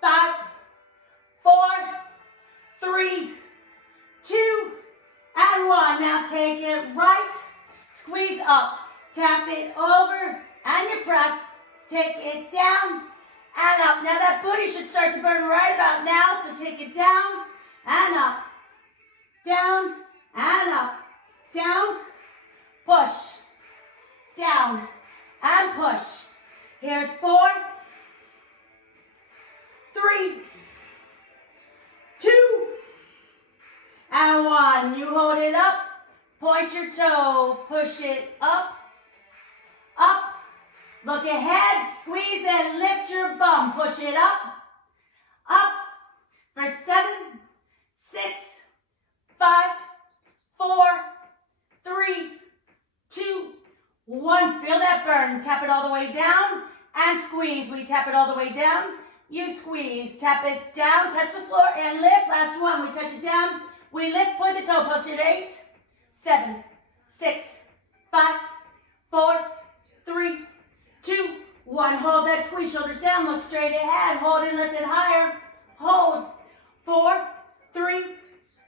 5, 4, 3, 2, and 1. Now take it right. Squeeze up. Tap it over and you press. Take it down and up. Now that booty should start to burn right about now, so take it down and up. Down and up. Down, push. Down and push. Here's 4, 3, 2, and 1. You hold it up. Point your toe. Push it up. Up. Look ahead. Squeeze and lift your bum. Push it up. Up. For 7, 6, 5, 4, 3, 2, 1. Feel that burn. Tap it all the way down and squeeze. We tap it all the way down. You squeeze. Tap it down. Touch the floor and lift. Last one. We touch it down. We lift. Point the toe. Push it. 8, 7, 6, 5, 4, 3, 2, 1. Hold that squeeze. Shoulders down. Look straight ahead. Hold and lift it higher. Hold. 4, 3,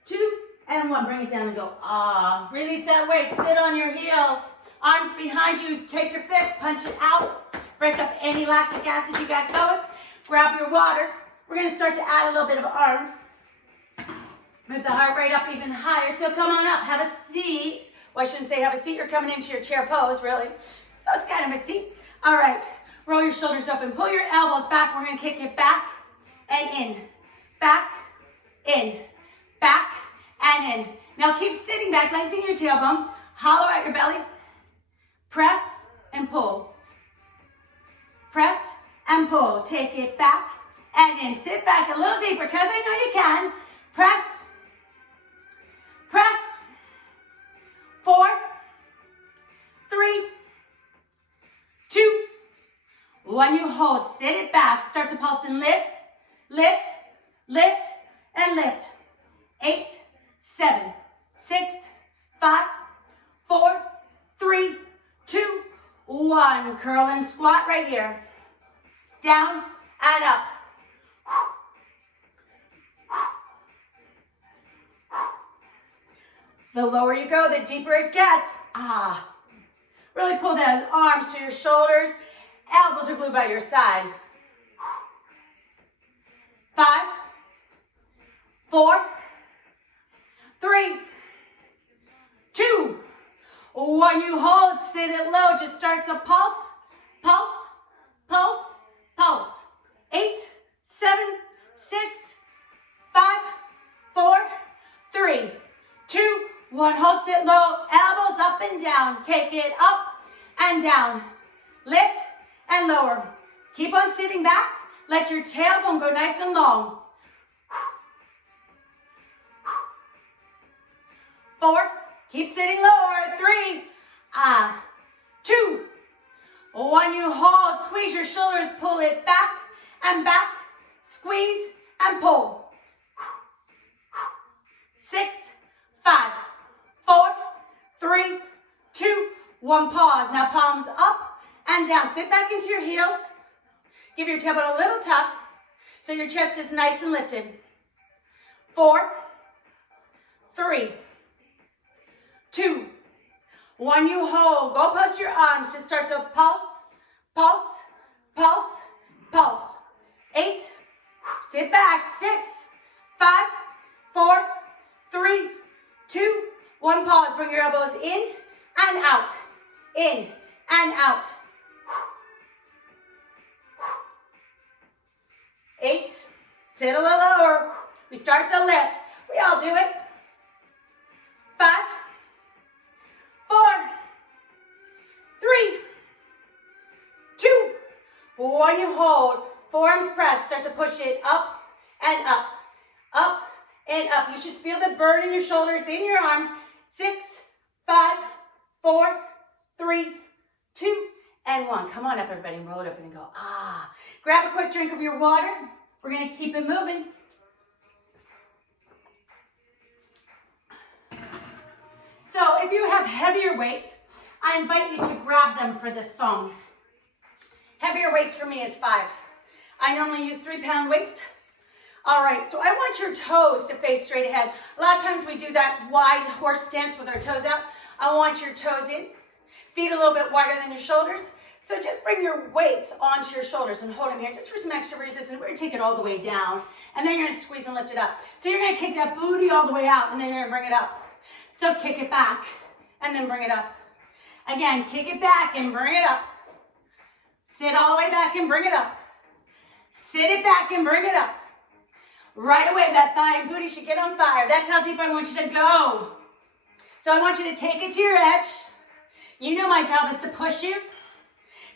2, and 1. Bring it down and go. Ah. Release that weight. Sit on your heels. Arms behind you. Take your fist. Punch it out. Break up any lactic acid you got going. Grab your water. We're going to start to add a little bit of arms. Move the heart rate up even higher. So come on up. Have a seat. Well, I shouldn't say have a seat. You're coming into your chair pose, really. So it's kind of a seat. All right. Roll your shoulders open. Pull your elbows back. We're going to kick it back and in. Back, in. Back, and in. Now keep sitting back. Lengthen your tailbone. Hollow out your belly. Press and pull. Press and pull. Take it back and in. Sit back a little deeper because I know you can. Press. Press. 4, 3, 2, 1. You hold. Sit it back. Start to pulse and lift. Lift. Lift. And lift. 8, 7, 6, 5, 4, 3, 2, 1. Curl and squat right here. Down and up. The lower you go, the deeper it gets. Ah. Really pull the arms to your shoulders. Elbows are glued by your side. 5, 4, 3, 2, 1. You hold, sit it low. Just start to pulse, pulse, pulse, pulse. 8, 7, 6, 5, 4, 3, 2, 1. Hold, sit low. Elbows up and down. Take it up and down. Lift and lower. Keep on sitting back. Let your tailbone go nice and long. 4, keep sitting lower. 3, 2, 1, you hold. Squeeze your shoulders, pull it back and back. Squeeze and pull. 6, 5, 4, 3, 2, 1, pause. Now palms up and down. Sit back into your heels. Give your tailbone a little tuck so your chest is nice and lifted. 4, 3, 2, 1, you hold. Go post your arms. Just start to pulse, pulse, pulse, pulse. 8, sit back. 6, 5, 4, 3, 2, 1, pause. Bring your elbows in and out, in and out. 8, sit a little lower. We start to lift. We all do it. 5, 4, 3, 2, 1, you hold. Forearms press. Start to push it up and up, up and up. You should feel the burn in your shoulders, in your arms. 6, 5, 4, 3, 2, and 1. Come on up, everybody, and roll it up and go. Grab a quick drink of your water. We're going to keep it moving. So if you have heavier weights, I invite you to grab them for this song. Heavier weights for me is 5. I normally use 3-pound weights. All right, so I want your toes to face straight ahead. A lot of times we do that wide horse stance with our toes out. I want your toes in, feet a little bit wider than your shoulders. So just bring your weights onto your shoulders and hold them here just for some extra resistance. We're gonna take it all the way down, and then you're gonna squeeze and lift it up. So you're gonna kick that booty all the way out, and then you're gonna bring it up. So kick it back, and then bring it up. Again, kick it back and bring it up. Sit all the way back and bring it up. Sit it back and bring it up. Right away, that thigh and booty should get on fire. That's how deep I want you to go. So I want you to take it to your edge. You know my job is to push you,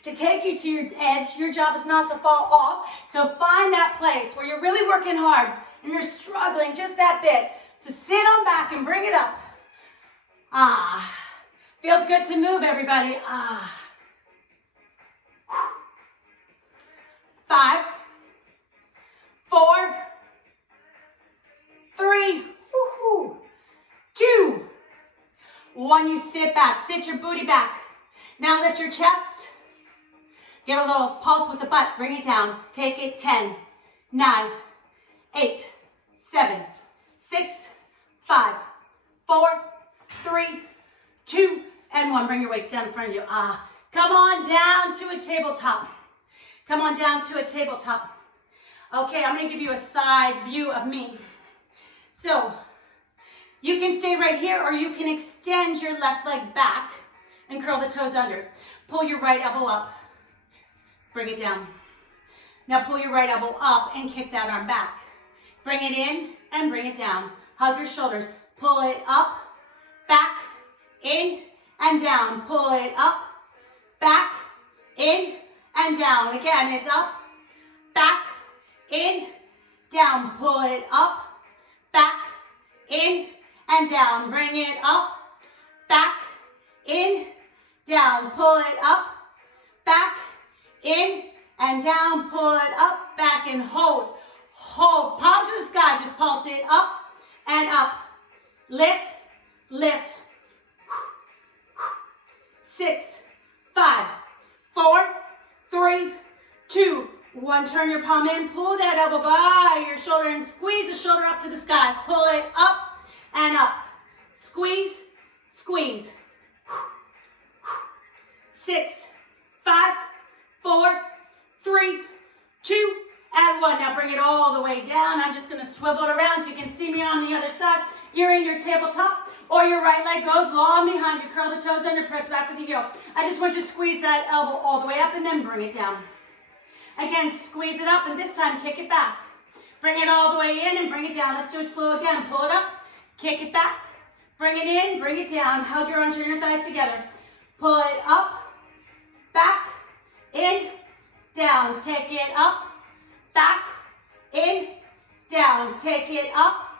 to take you to your edge. Your job is not to fall off. So find that place where you're really working hard and you're struggling just that bit. So sit on back and bring it up. Feels good to move, everybody. 5, 4, 3, 2, 1. You sit back. Sit your booty back. Now lift your chest. Give a little pulse with the butt. Bring it down. Take it. 10, 9, 8, 7, 6, 5, 4, 3, 2, and 1. Bring your weights down in front of you. Come on down to a tabletop. Come on down to a tabletop. Okay, I'm going to give you a side view of me. So you can stay right here, or you can extend your left leg back and curl the toes under. Pull your right elbow up. Bring it down. Now pull your right elbow up and kick that arm back. Bring it in and bring it down. Hug your shoulders. Pull it up, back, in, and down. Pull it up, back, in, and down. Again, it's up, back, in, down. Pull it up, back, in, and down. Bring it up, back, in, down. Pull it up, back, in, and down. Pull it up, back, and hold. Hold. Palm to the sky. Just pulse it up and up. Lift, lift. 6, 5, 4, 3, 2, 1. Turn your palm in. Pull that elbow by your shoulder and squeeze the shoulder up to the sky. Pull it up and up. Squeeze, squeeze. 6, 5, 4, 3, 2, and 1. Now bring it all the way down. I'm just going to swivel it around so you can see me on the other side. You're in your tabletop, or your right leg goes long behind you. Curl the toes under, press back with the heel. I just want you to squeeze that elbow all the way up and then bring it down. Again, squeeze it up, and this time kick it back. Bring it all the way in and bring it down. Let's do it slow again. Pull it up, kick it back, bring it in, bring it down. Hug your arms and your thighs together. Pull it up, back, in, down. Take it up, back, in, down. Take it up,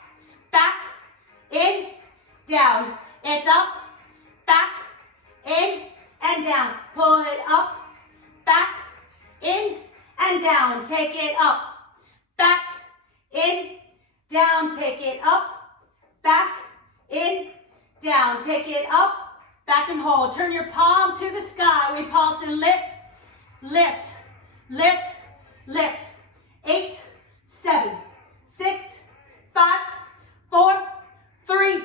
back, in, down. It's up, back, in, and down. Pull it up, back, in, and down. Take it up, back, in, down. Take it up, back, in, down. Take it up, back and hold. Turn your palm to the sky. We pulse and lift, lift, lift, lift. 8, 7, 6, 5, 4, 3,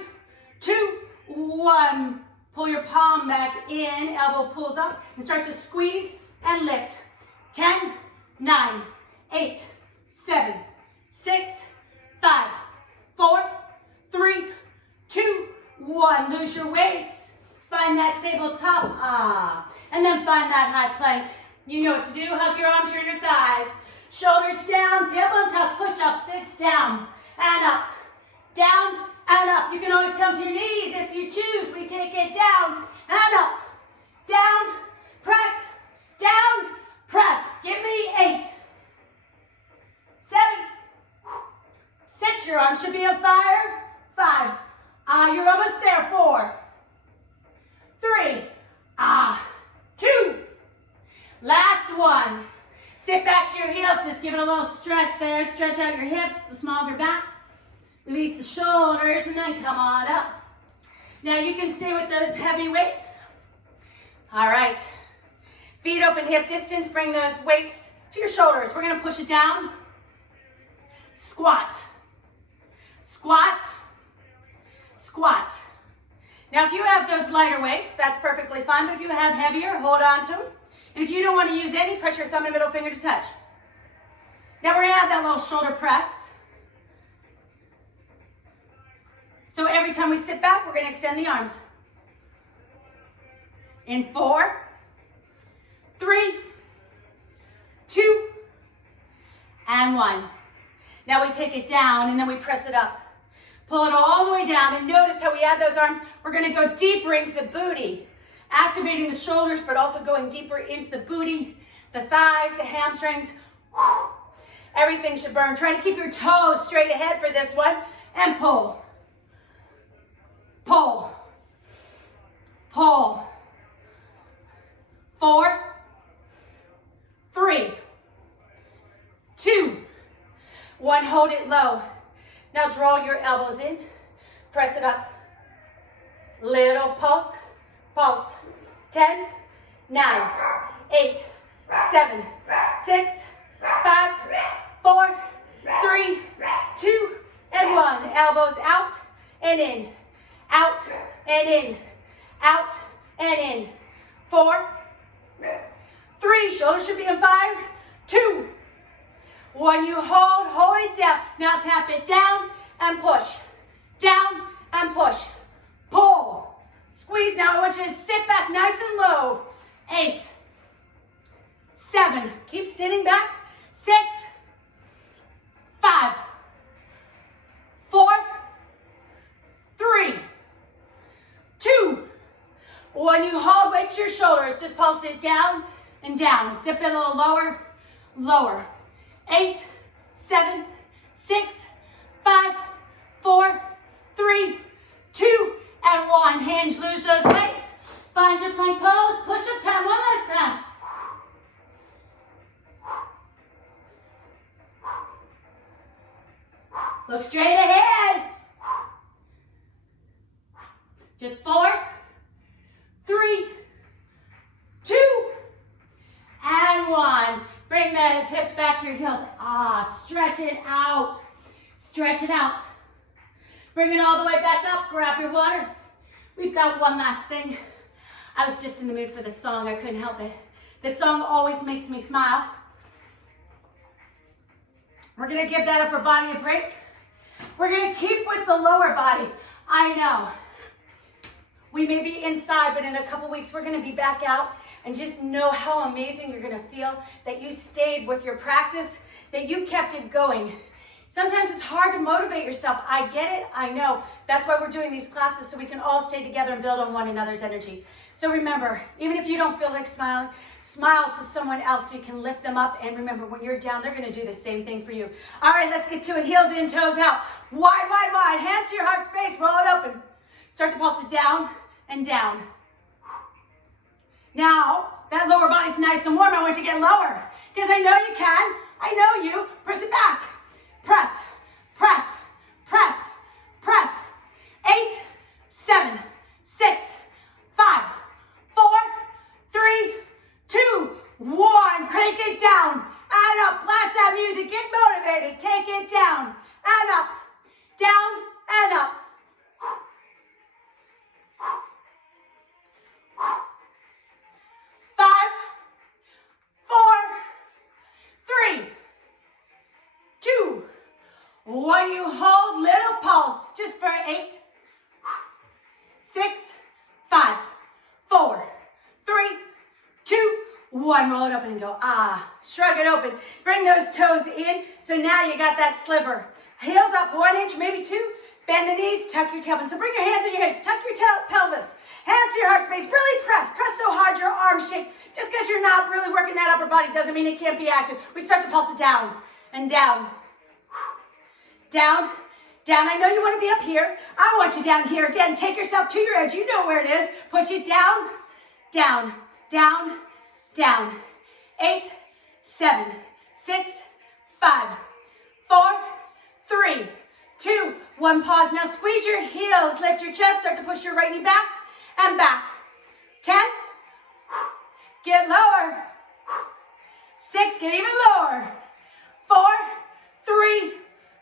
2, 1. Pull your palm back in, elbow pulls up, and start to squeeze and lift. 10, 9, 8, 7, 6, 5, 4, 3, 2, 1. Lose your weights. Find that tabletop. And then find that high plank. You know what to do. Hug your arms, turn your thighs. Shoulders down, tailbone tucks, push up, sits down and up. Down and up. You can always come to your knees if you choose. We take it down and up. Down, press, down, press. Give me 8, 7, 6. Your arms should be on fire. 5. You're almost there. 4, 3, 2. Last one. Sit back to your heels. Just give it a little stretch there. Stretch out your hips, the small of your back. Release the shoulders and then come on up. Now you can stay with those heavy weights. All right. Feet open, hip distance. Bring those weights to your shoulders. We're going to push it down. Squat. Squat. Squat. Now if you have those lighter weights, that's perfectly fine. But if you have heavier, hold on to them. And if you don't want to use any, press your thumb and middle finger to touch. Now we're going to have that little shoulder press. So every time we sit back, we're going to extend the arms. In 4, 3, 2, and 1. Now we take it down and then we press it up. Pull it all the way down and notice how we add those arms. We're going to go deeper into the booty. Activating the shoulders, but also going deeper into the booty, the thighs, the hamstrings. Everything should burn. Try to keep your toes straight ahead for this one. And pull. Pull. Pull. 4, 3, 2, 1. Hold it low. Now draw your elbows in. Press it up. Little pulse. Pulse. 10, 9, 8, 7, 6, 5, 4, 3, 2, and 1. Elbows out and in. Out and in. Out and in. 4, 3. Shoulders should be on 5, 2, 1. You hold it down. Now tap it down and push. Down and push. Pull. Squeeze. Now I want you to sit back nice and low. 8, 7. Keep sitting back. 6, 5, 4, 3, 2, 1. You hold, weight to your shoulders. Just pulse it down and down. Sip it a little lower, lower. 8, 7, 6, 5, 4, 3, 2, and 1. Hinge, lose those weights. Find your plank pose. Push up time. One last time. Look straight ahead. Just 4, 3, 2, and 1. Bring those hips back to your heels. Stretch it out. Stretch it out. Bring it all the way back up. Grab your water. We've got one last thing. I was just in the mood for this song. I couldn't help it. This song always makes me smile. We're going to give that upper body a break. We're going to keep with the lower body. I know. We may be inside, but in a couple weeks, we're going to be back out. And just know how amazing you're going to feel that you stayed with your practice, that you kept it going. Sometimes it's hard to motivate yourself. I get it. I know. That's why we're doing these classes, so we can all stay together and build on one another's energy. So remember, even if you don't feel like smiling, smile to someone else so you can lift them up. And remember, when you're down, they're going to do the same thing for you. All right, let's get to it. Heels in, toes out. Wide, wide, wide. Hands to your heart space. Roll it open. Start to pulse it down and down. Now, that lower body's nice and warm. I want you to get lower because I know you can. I know you. Press it back. Press, press, press, press. 8, 7, 6, 5, 4, 3, 2, 1. Crank it down and up. Blast that music. Get motivated. Take it down and up. Down and up. 5, 4, 3, 2, 1. You hold. Little pulse. Just for 8, 6, 5, 4, 3, 2, 1. Roll it open and go, ah. Shrug it open. Bring those toes in. So now you got that sliver. Heels up 1 inch, maybe 2. Bend the knees, tuck your tailbone. So bring your hands on your hips, tuck your pelvis. Hands to your heart space. Really press. Press so hard your arms shake. Just because you're not really working that upper body doesn't mean it can't be active. We start to pulse it down and down. Down. Down. I know you want to be up here. I want you down here. Again, take yourself to your edge. You know where it is. Push it down, down, down, down. 8, 7, 6, 5, 4, 3, 2, 1. Pause. Now squeeze your heels. Lift your chest. Start to push your right knee back and back. 10. Get lower. 6. Get even lower. 4, 3,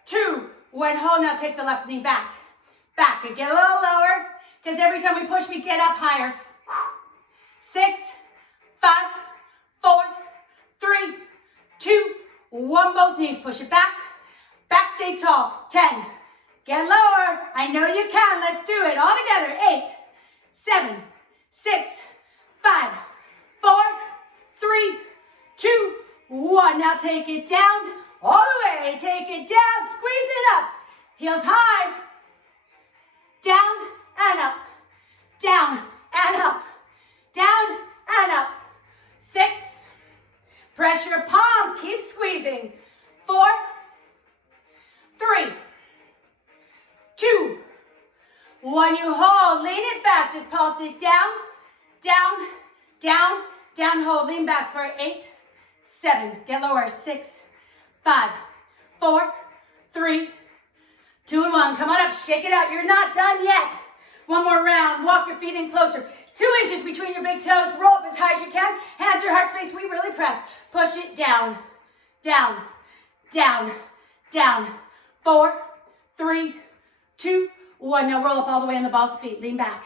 2, 1. Hold. Now take the left knee back. Back. And get a little lower. Because every time we push, we get up higher. 6, 5, 4, 3, 2, 1. Both knees. Push it back. Back, stay tall. 10. Get lower. I know you can. Let's do it. All together. 8, 7, 6, 5, 4, 3, 2, 1. Now take it down. All the way. Take it down. Squeeze it up. Heels high. Down and up. Down and up. Down and up. 6. Press your palms. Keep squeezing. 4, 3, 2, 1. You hold. Lean it back. Just pulse it down, down, down, down. Hold. Lean back for 8, 7. Get lower. 6, 5, 4, 3, 2, and 1. Come on up. Shake it out. You're not done yet. One more round. Walk your feet in closer. 2 inches between your big toes. Roll up as high as you can. Hands to your heart space. We really press. Push it down, down, down, down. 4, 3, 2, 1. Now roll up all the way on the balls of feet. Lean back.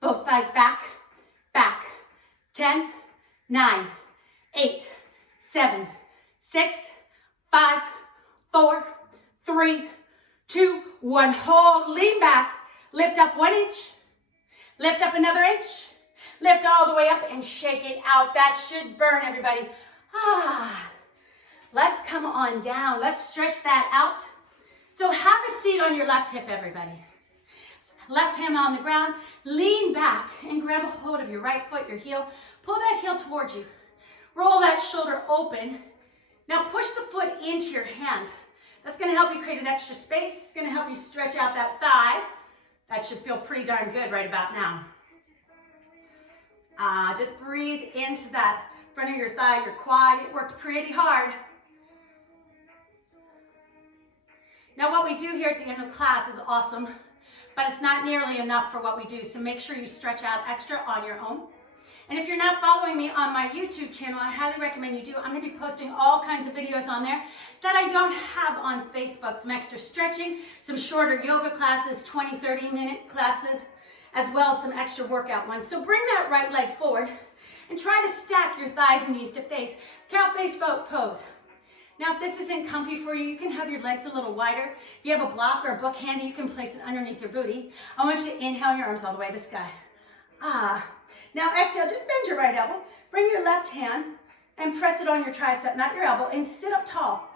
Both thighs back, back. 10, 9, 8, 7, 6, 5, 4, 3, 2, 1. Hold. Lean back. Lift up 1 inch. Lift up another inch. Lift all the way up and shake it out. That should burn, everybody. Let's come on down. Let's stretch that out. So have a seat on your left hip, everybody. Left hand on the ground. Lean back and grab a hold of your right foot, your heel. Pull that heel towards you. Roll that shoulder open. Now push the foot into your hand. That's going to help you create an extra space. It's going to help you stretch out that thigh. That should feel pretty darn good right about now. Just breathe into that front of your thigh, your quad. It worked pretty hard. Now what we do here at the end of class is awesome, but it's not nearly enough for what we do. So make sure you stretch out extra on your own. And if you're not following me on my YouTube channel, I highly recommend you do. I'm going to be posting all kinds of videos on there that I don't have on Facebook. Some extra stretching, some shorter yoga classes, 20, 30-minute classes, as well as some extra workout ones. So bring that right leg forward and try to stack your thighs and knees to face. Cow face pose. Now, if this isn't comfy for you, you can have your legs a little wider. If you have a block or a book handy, you can place it underneath your booty. I want you to inhale your arms all the way to the sky. Now exhale, just bend your right elbow. Bring your left hand and press it on your tricep, not your elbow, and sit up tall.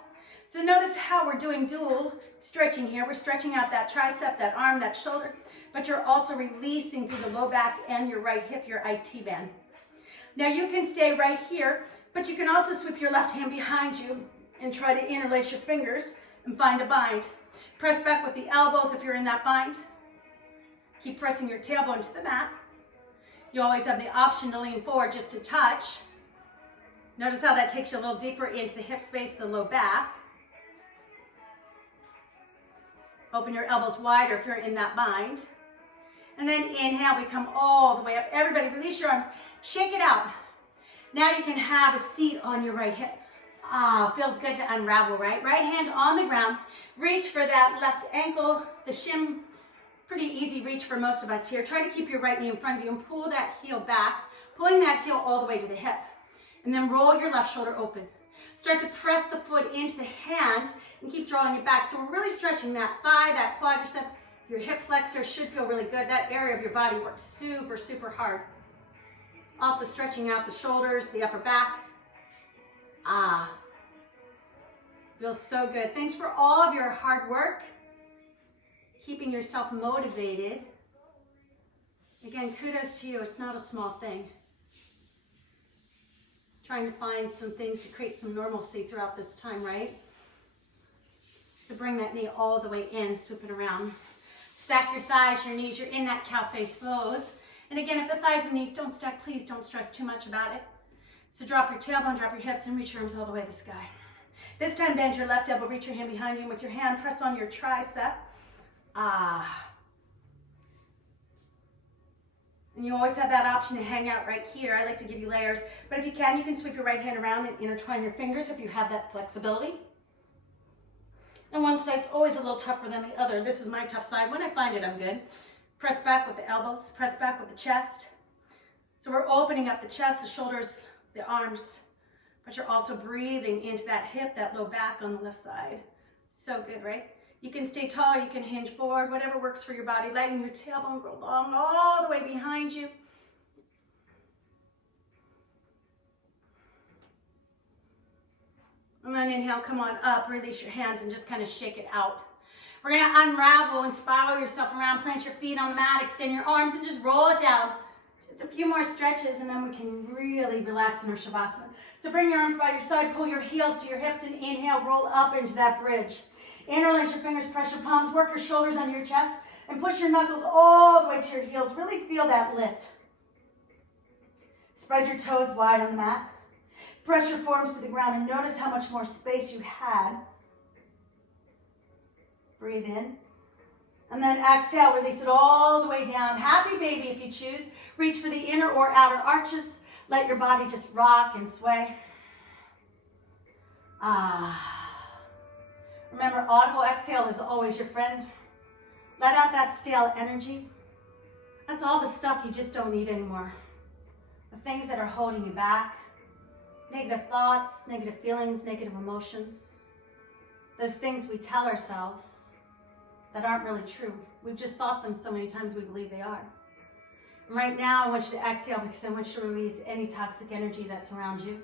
So notice how we're doing dual stretching here. We're stretching out that tricep, that arm, that shoulder. but you're also releasing through the low back and your right hip, your IT band. Now you can stay right here, but you can also sweep your left hand behind you and try to interlace your fingers and find a bind. Press back with the elbows if you're in that bind. Keep pressing your tailbone to the mat. You always have the option to lean forward just to touch. Notice how that takes you a little deeper into the hip space, the low back. Open your elbows wider if you're in that bind. And then inhale, we come all the way up. Everybody release your arms, shake it out. Now you can have a seat on your right hip. Ah, feels good to unravel, right? Right hand on the ground. Reach for that left ankle, the shin. Pretty easy reach for most of us here. Try to keep your right knee in front of you and pull that heel back, pulling that heel all the way to the hip. And then roll your left shoulder open. Start to press the foot into the hand and keep drawing it back. So we're really stretching that thigh, that quadricep. Your hip flexor should feel really good. That area of your body works super, super hard. Also stretching out the shoulders, the upper back. Ah, feels so good. Thanks for all of your hard work. Keeping yourself motivated. Again, kudos to you. It's not a small thing. Trying to find some things to create some normalcy throughout this time, right? So bring that knee all the way in, swoop it around. Stack your thighs, your knees. You're in that cow face pose. And again, if the thighs and knees don't stack, please don't stress too much about it. So drop your tailbone, drop your hips, and reach your arms all the way to the sky. This time, bend your left elbow, reach your hand behind you, and with your hand, press on your tricep. Ah. And you always have that option to hang out right here. I like to give you layers. But if you can sweep your right hand around and intertwine your fingers if you have that flexibility. And one side's always a little tougher than the other. This is my tough side. When I find it, I'm good. Press back with the elbows. Press back with the chest. So we're opening up the chest, the shoulders, the arms. But you're also breathing into that hip, that low back on the left side. So good, right? You can stay tall, you can hinge forward, whatever works for your body. Lighten your tailbone, grow long all the way behind you. And then inhale, come on up, release your hands and just kind of shake it out. We're going to unravel and spiral yourself around, plant your feet on the mat, extend your arms and just roll it down. Just a few more stretches and then we can really relax in our Shavasana. So bring your arms by your side, pull your heels to your hips and inhale, roll up into that bridge. Interlace your fingers, press your palms, work your shoulders under your chest, and push your knuckles all the way to your heels. Really feel that lift. Spread your toes wide on the mat. Press your forearms to the ground and notice how much more space you had. Breathe in. And then exhale, release it all the way down. Happy baby if you choose. Reach for the inner or outer arches. Let your body just rock and sway. Ah. Remember, audible exhale is always your friend. Let out that stale energy. That's all the stuff you just don't need anymore. The things that are holding you back. Negative thoughts, negative feelings, negative emotions. Those things we tell ourselves that aren't really true. We've just thought them so many times we believe they are. And right now, I want you to exhale because I want you to release any toxic energy that's around you.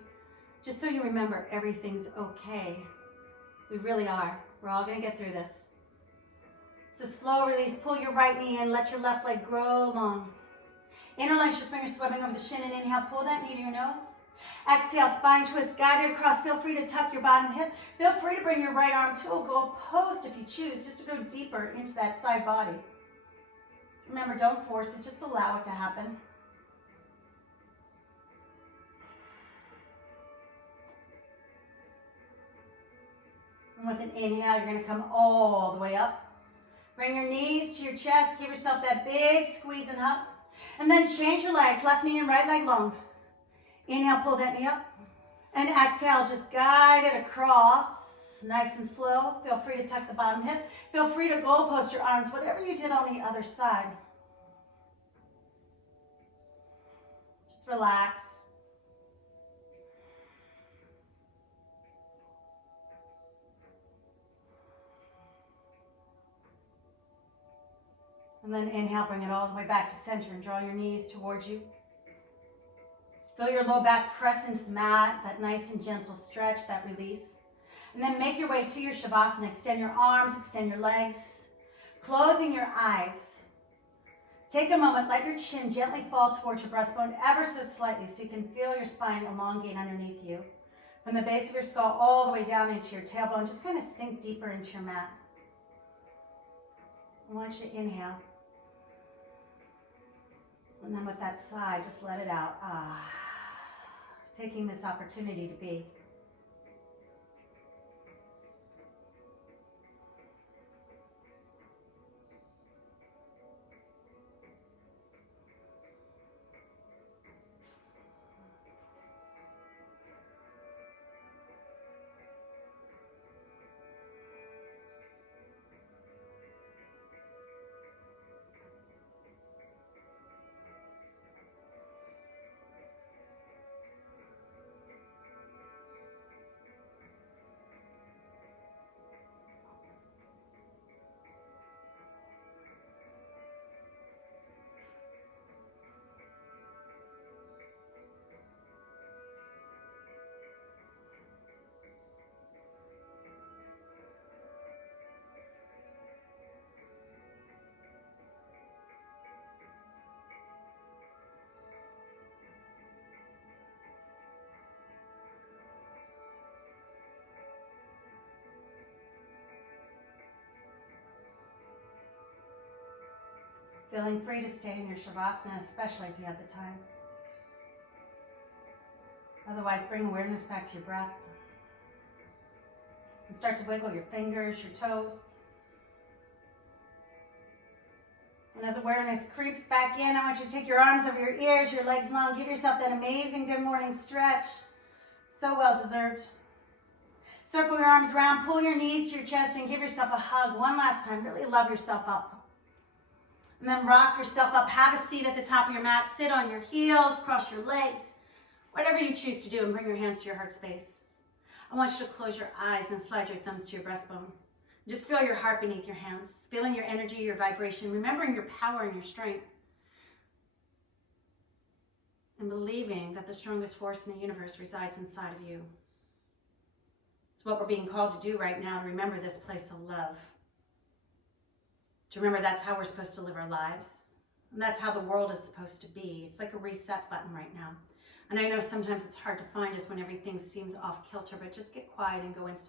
Just so you remember, everything's okay. We really are. We're all going to get through this. So slow release. Pull your right knee in. Let your left leg grow long. Interlace your fingers sweeping over the shin and inhale. Pull that knee to your nose. Exhale, spine twist, guided across. Feel free to tuck your bottom hip. Feel free to bring your right arm to a goal post if you choose, just to go deeper into that side body. Remember, don't force it. Just allow it to happen. And with an inhale, you're going to come all the way up. Bring your knees to your chest. Give yourself that big squeeze and up. And then change your legs, left knee and right leg long. Inhale, pull that knee up. And exhale, just guide it across. Nice and slow. Feel free to tuck the bottom hip. Feel free to goal post your arms, whatever you did on the other side. Just relax. And then inhale, bring it all the way back to center and draw your knees towards you. Feel your low back press into the mat, that nice and gentle stretch, that release. And then make your way to your Shavasana. Extend your arms, extend your legs, closing your eyes. Take a moment, let your chin gently fall towards your breastbone ever so slightly so you can feel your spine elongate underneath you. From the base of your skull all the way down into your tailbone, just kind of sink deeper into your mat. I want you to inhale. And then with that sigh, just let it out. Taking this opportunity to be. Feeling free to stay in your Shavasana, especially if you have the time. Otherwise, bring awareness back to your breath. And start to wiggle your fingers, your toes. And as awareness creeps back in, I want you to take your arms over your ears, your legs long. Give yourself that amazing good morning stretch. So well deserved. Circle your arms around, pull your knees to your chest, and give yourself a hug one last time. Really love yourself up. And then rock yourself up. Have a seat at the top of your mat. Sit on your heels, cross your legs. Whatever you choose to do, and bring your hands to your heart space. I want you to close your eyes and slide your thumbs to your breastbone. Just feel your heart beneath your hands, feeling your energy, your vibration, remembering your power and your strength. And believing that the strongest force in the universe resides inside of you. It's what we're being called to do right now, to remember this place of love. To remember that's how we're supposed to live our lives. And that's how the world is supposed to be. It's like a reset button right now. And I know sometimes it's hard to find us when everything seems off kilter, but just get quiet and go inside.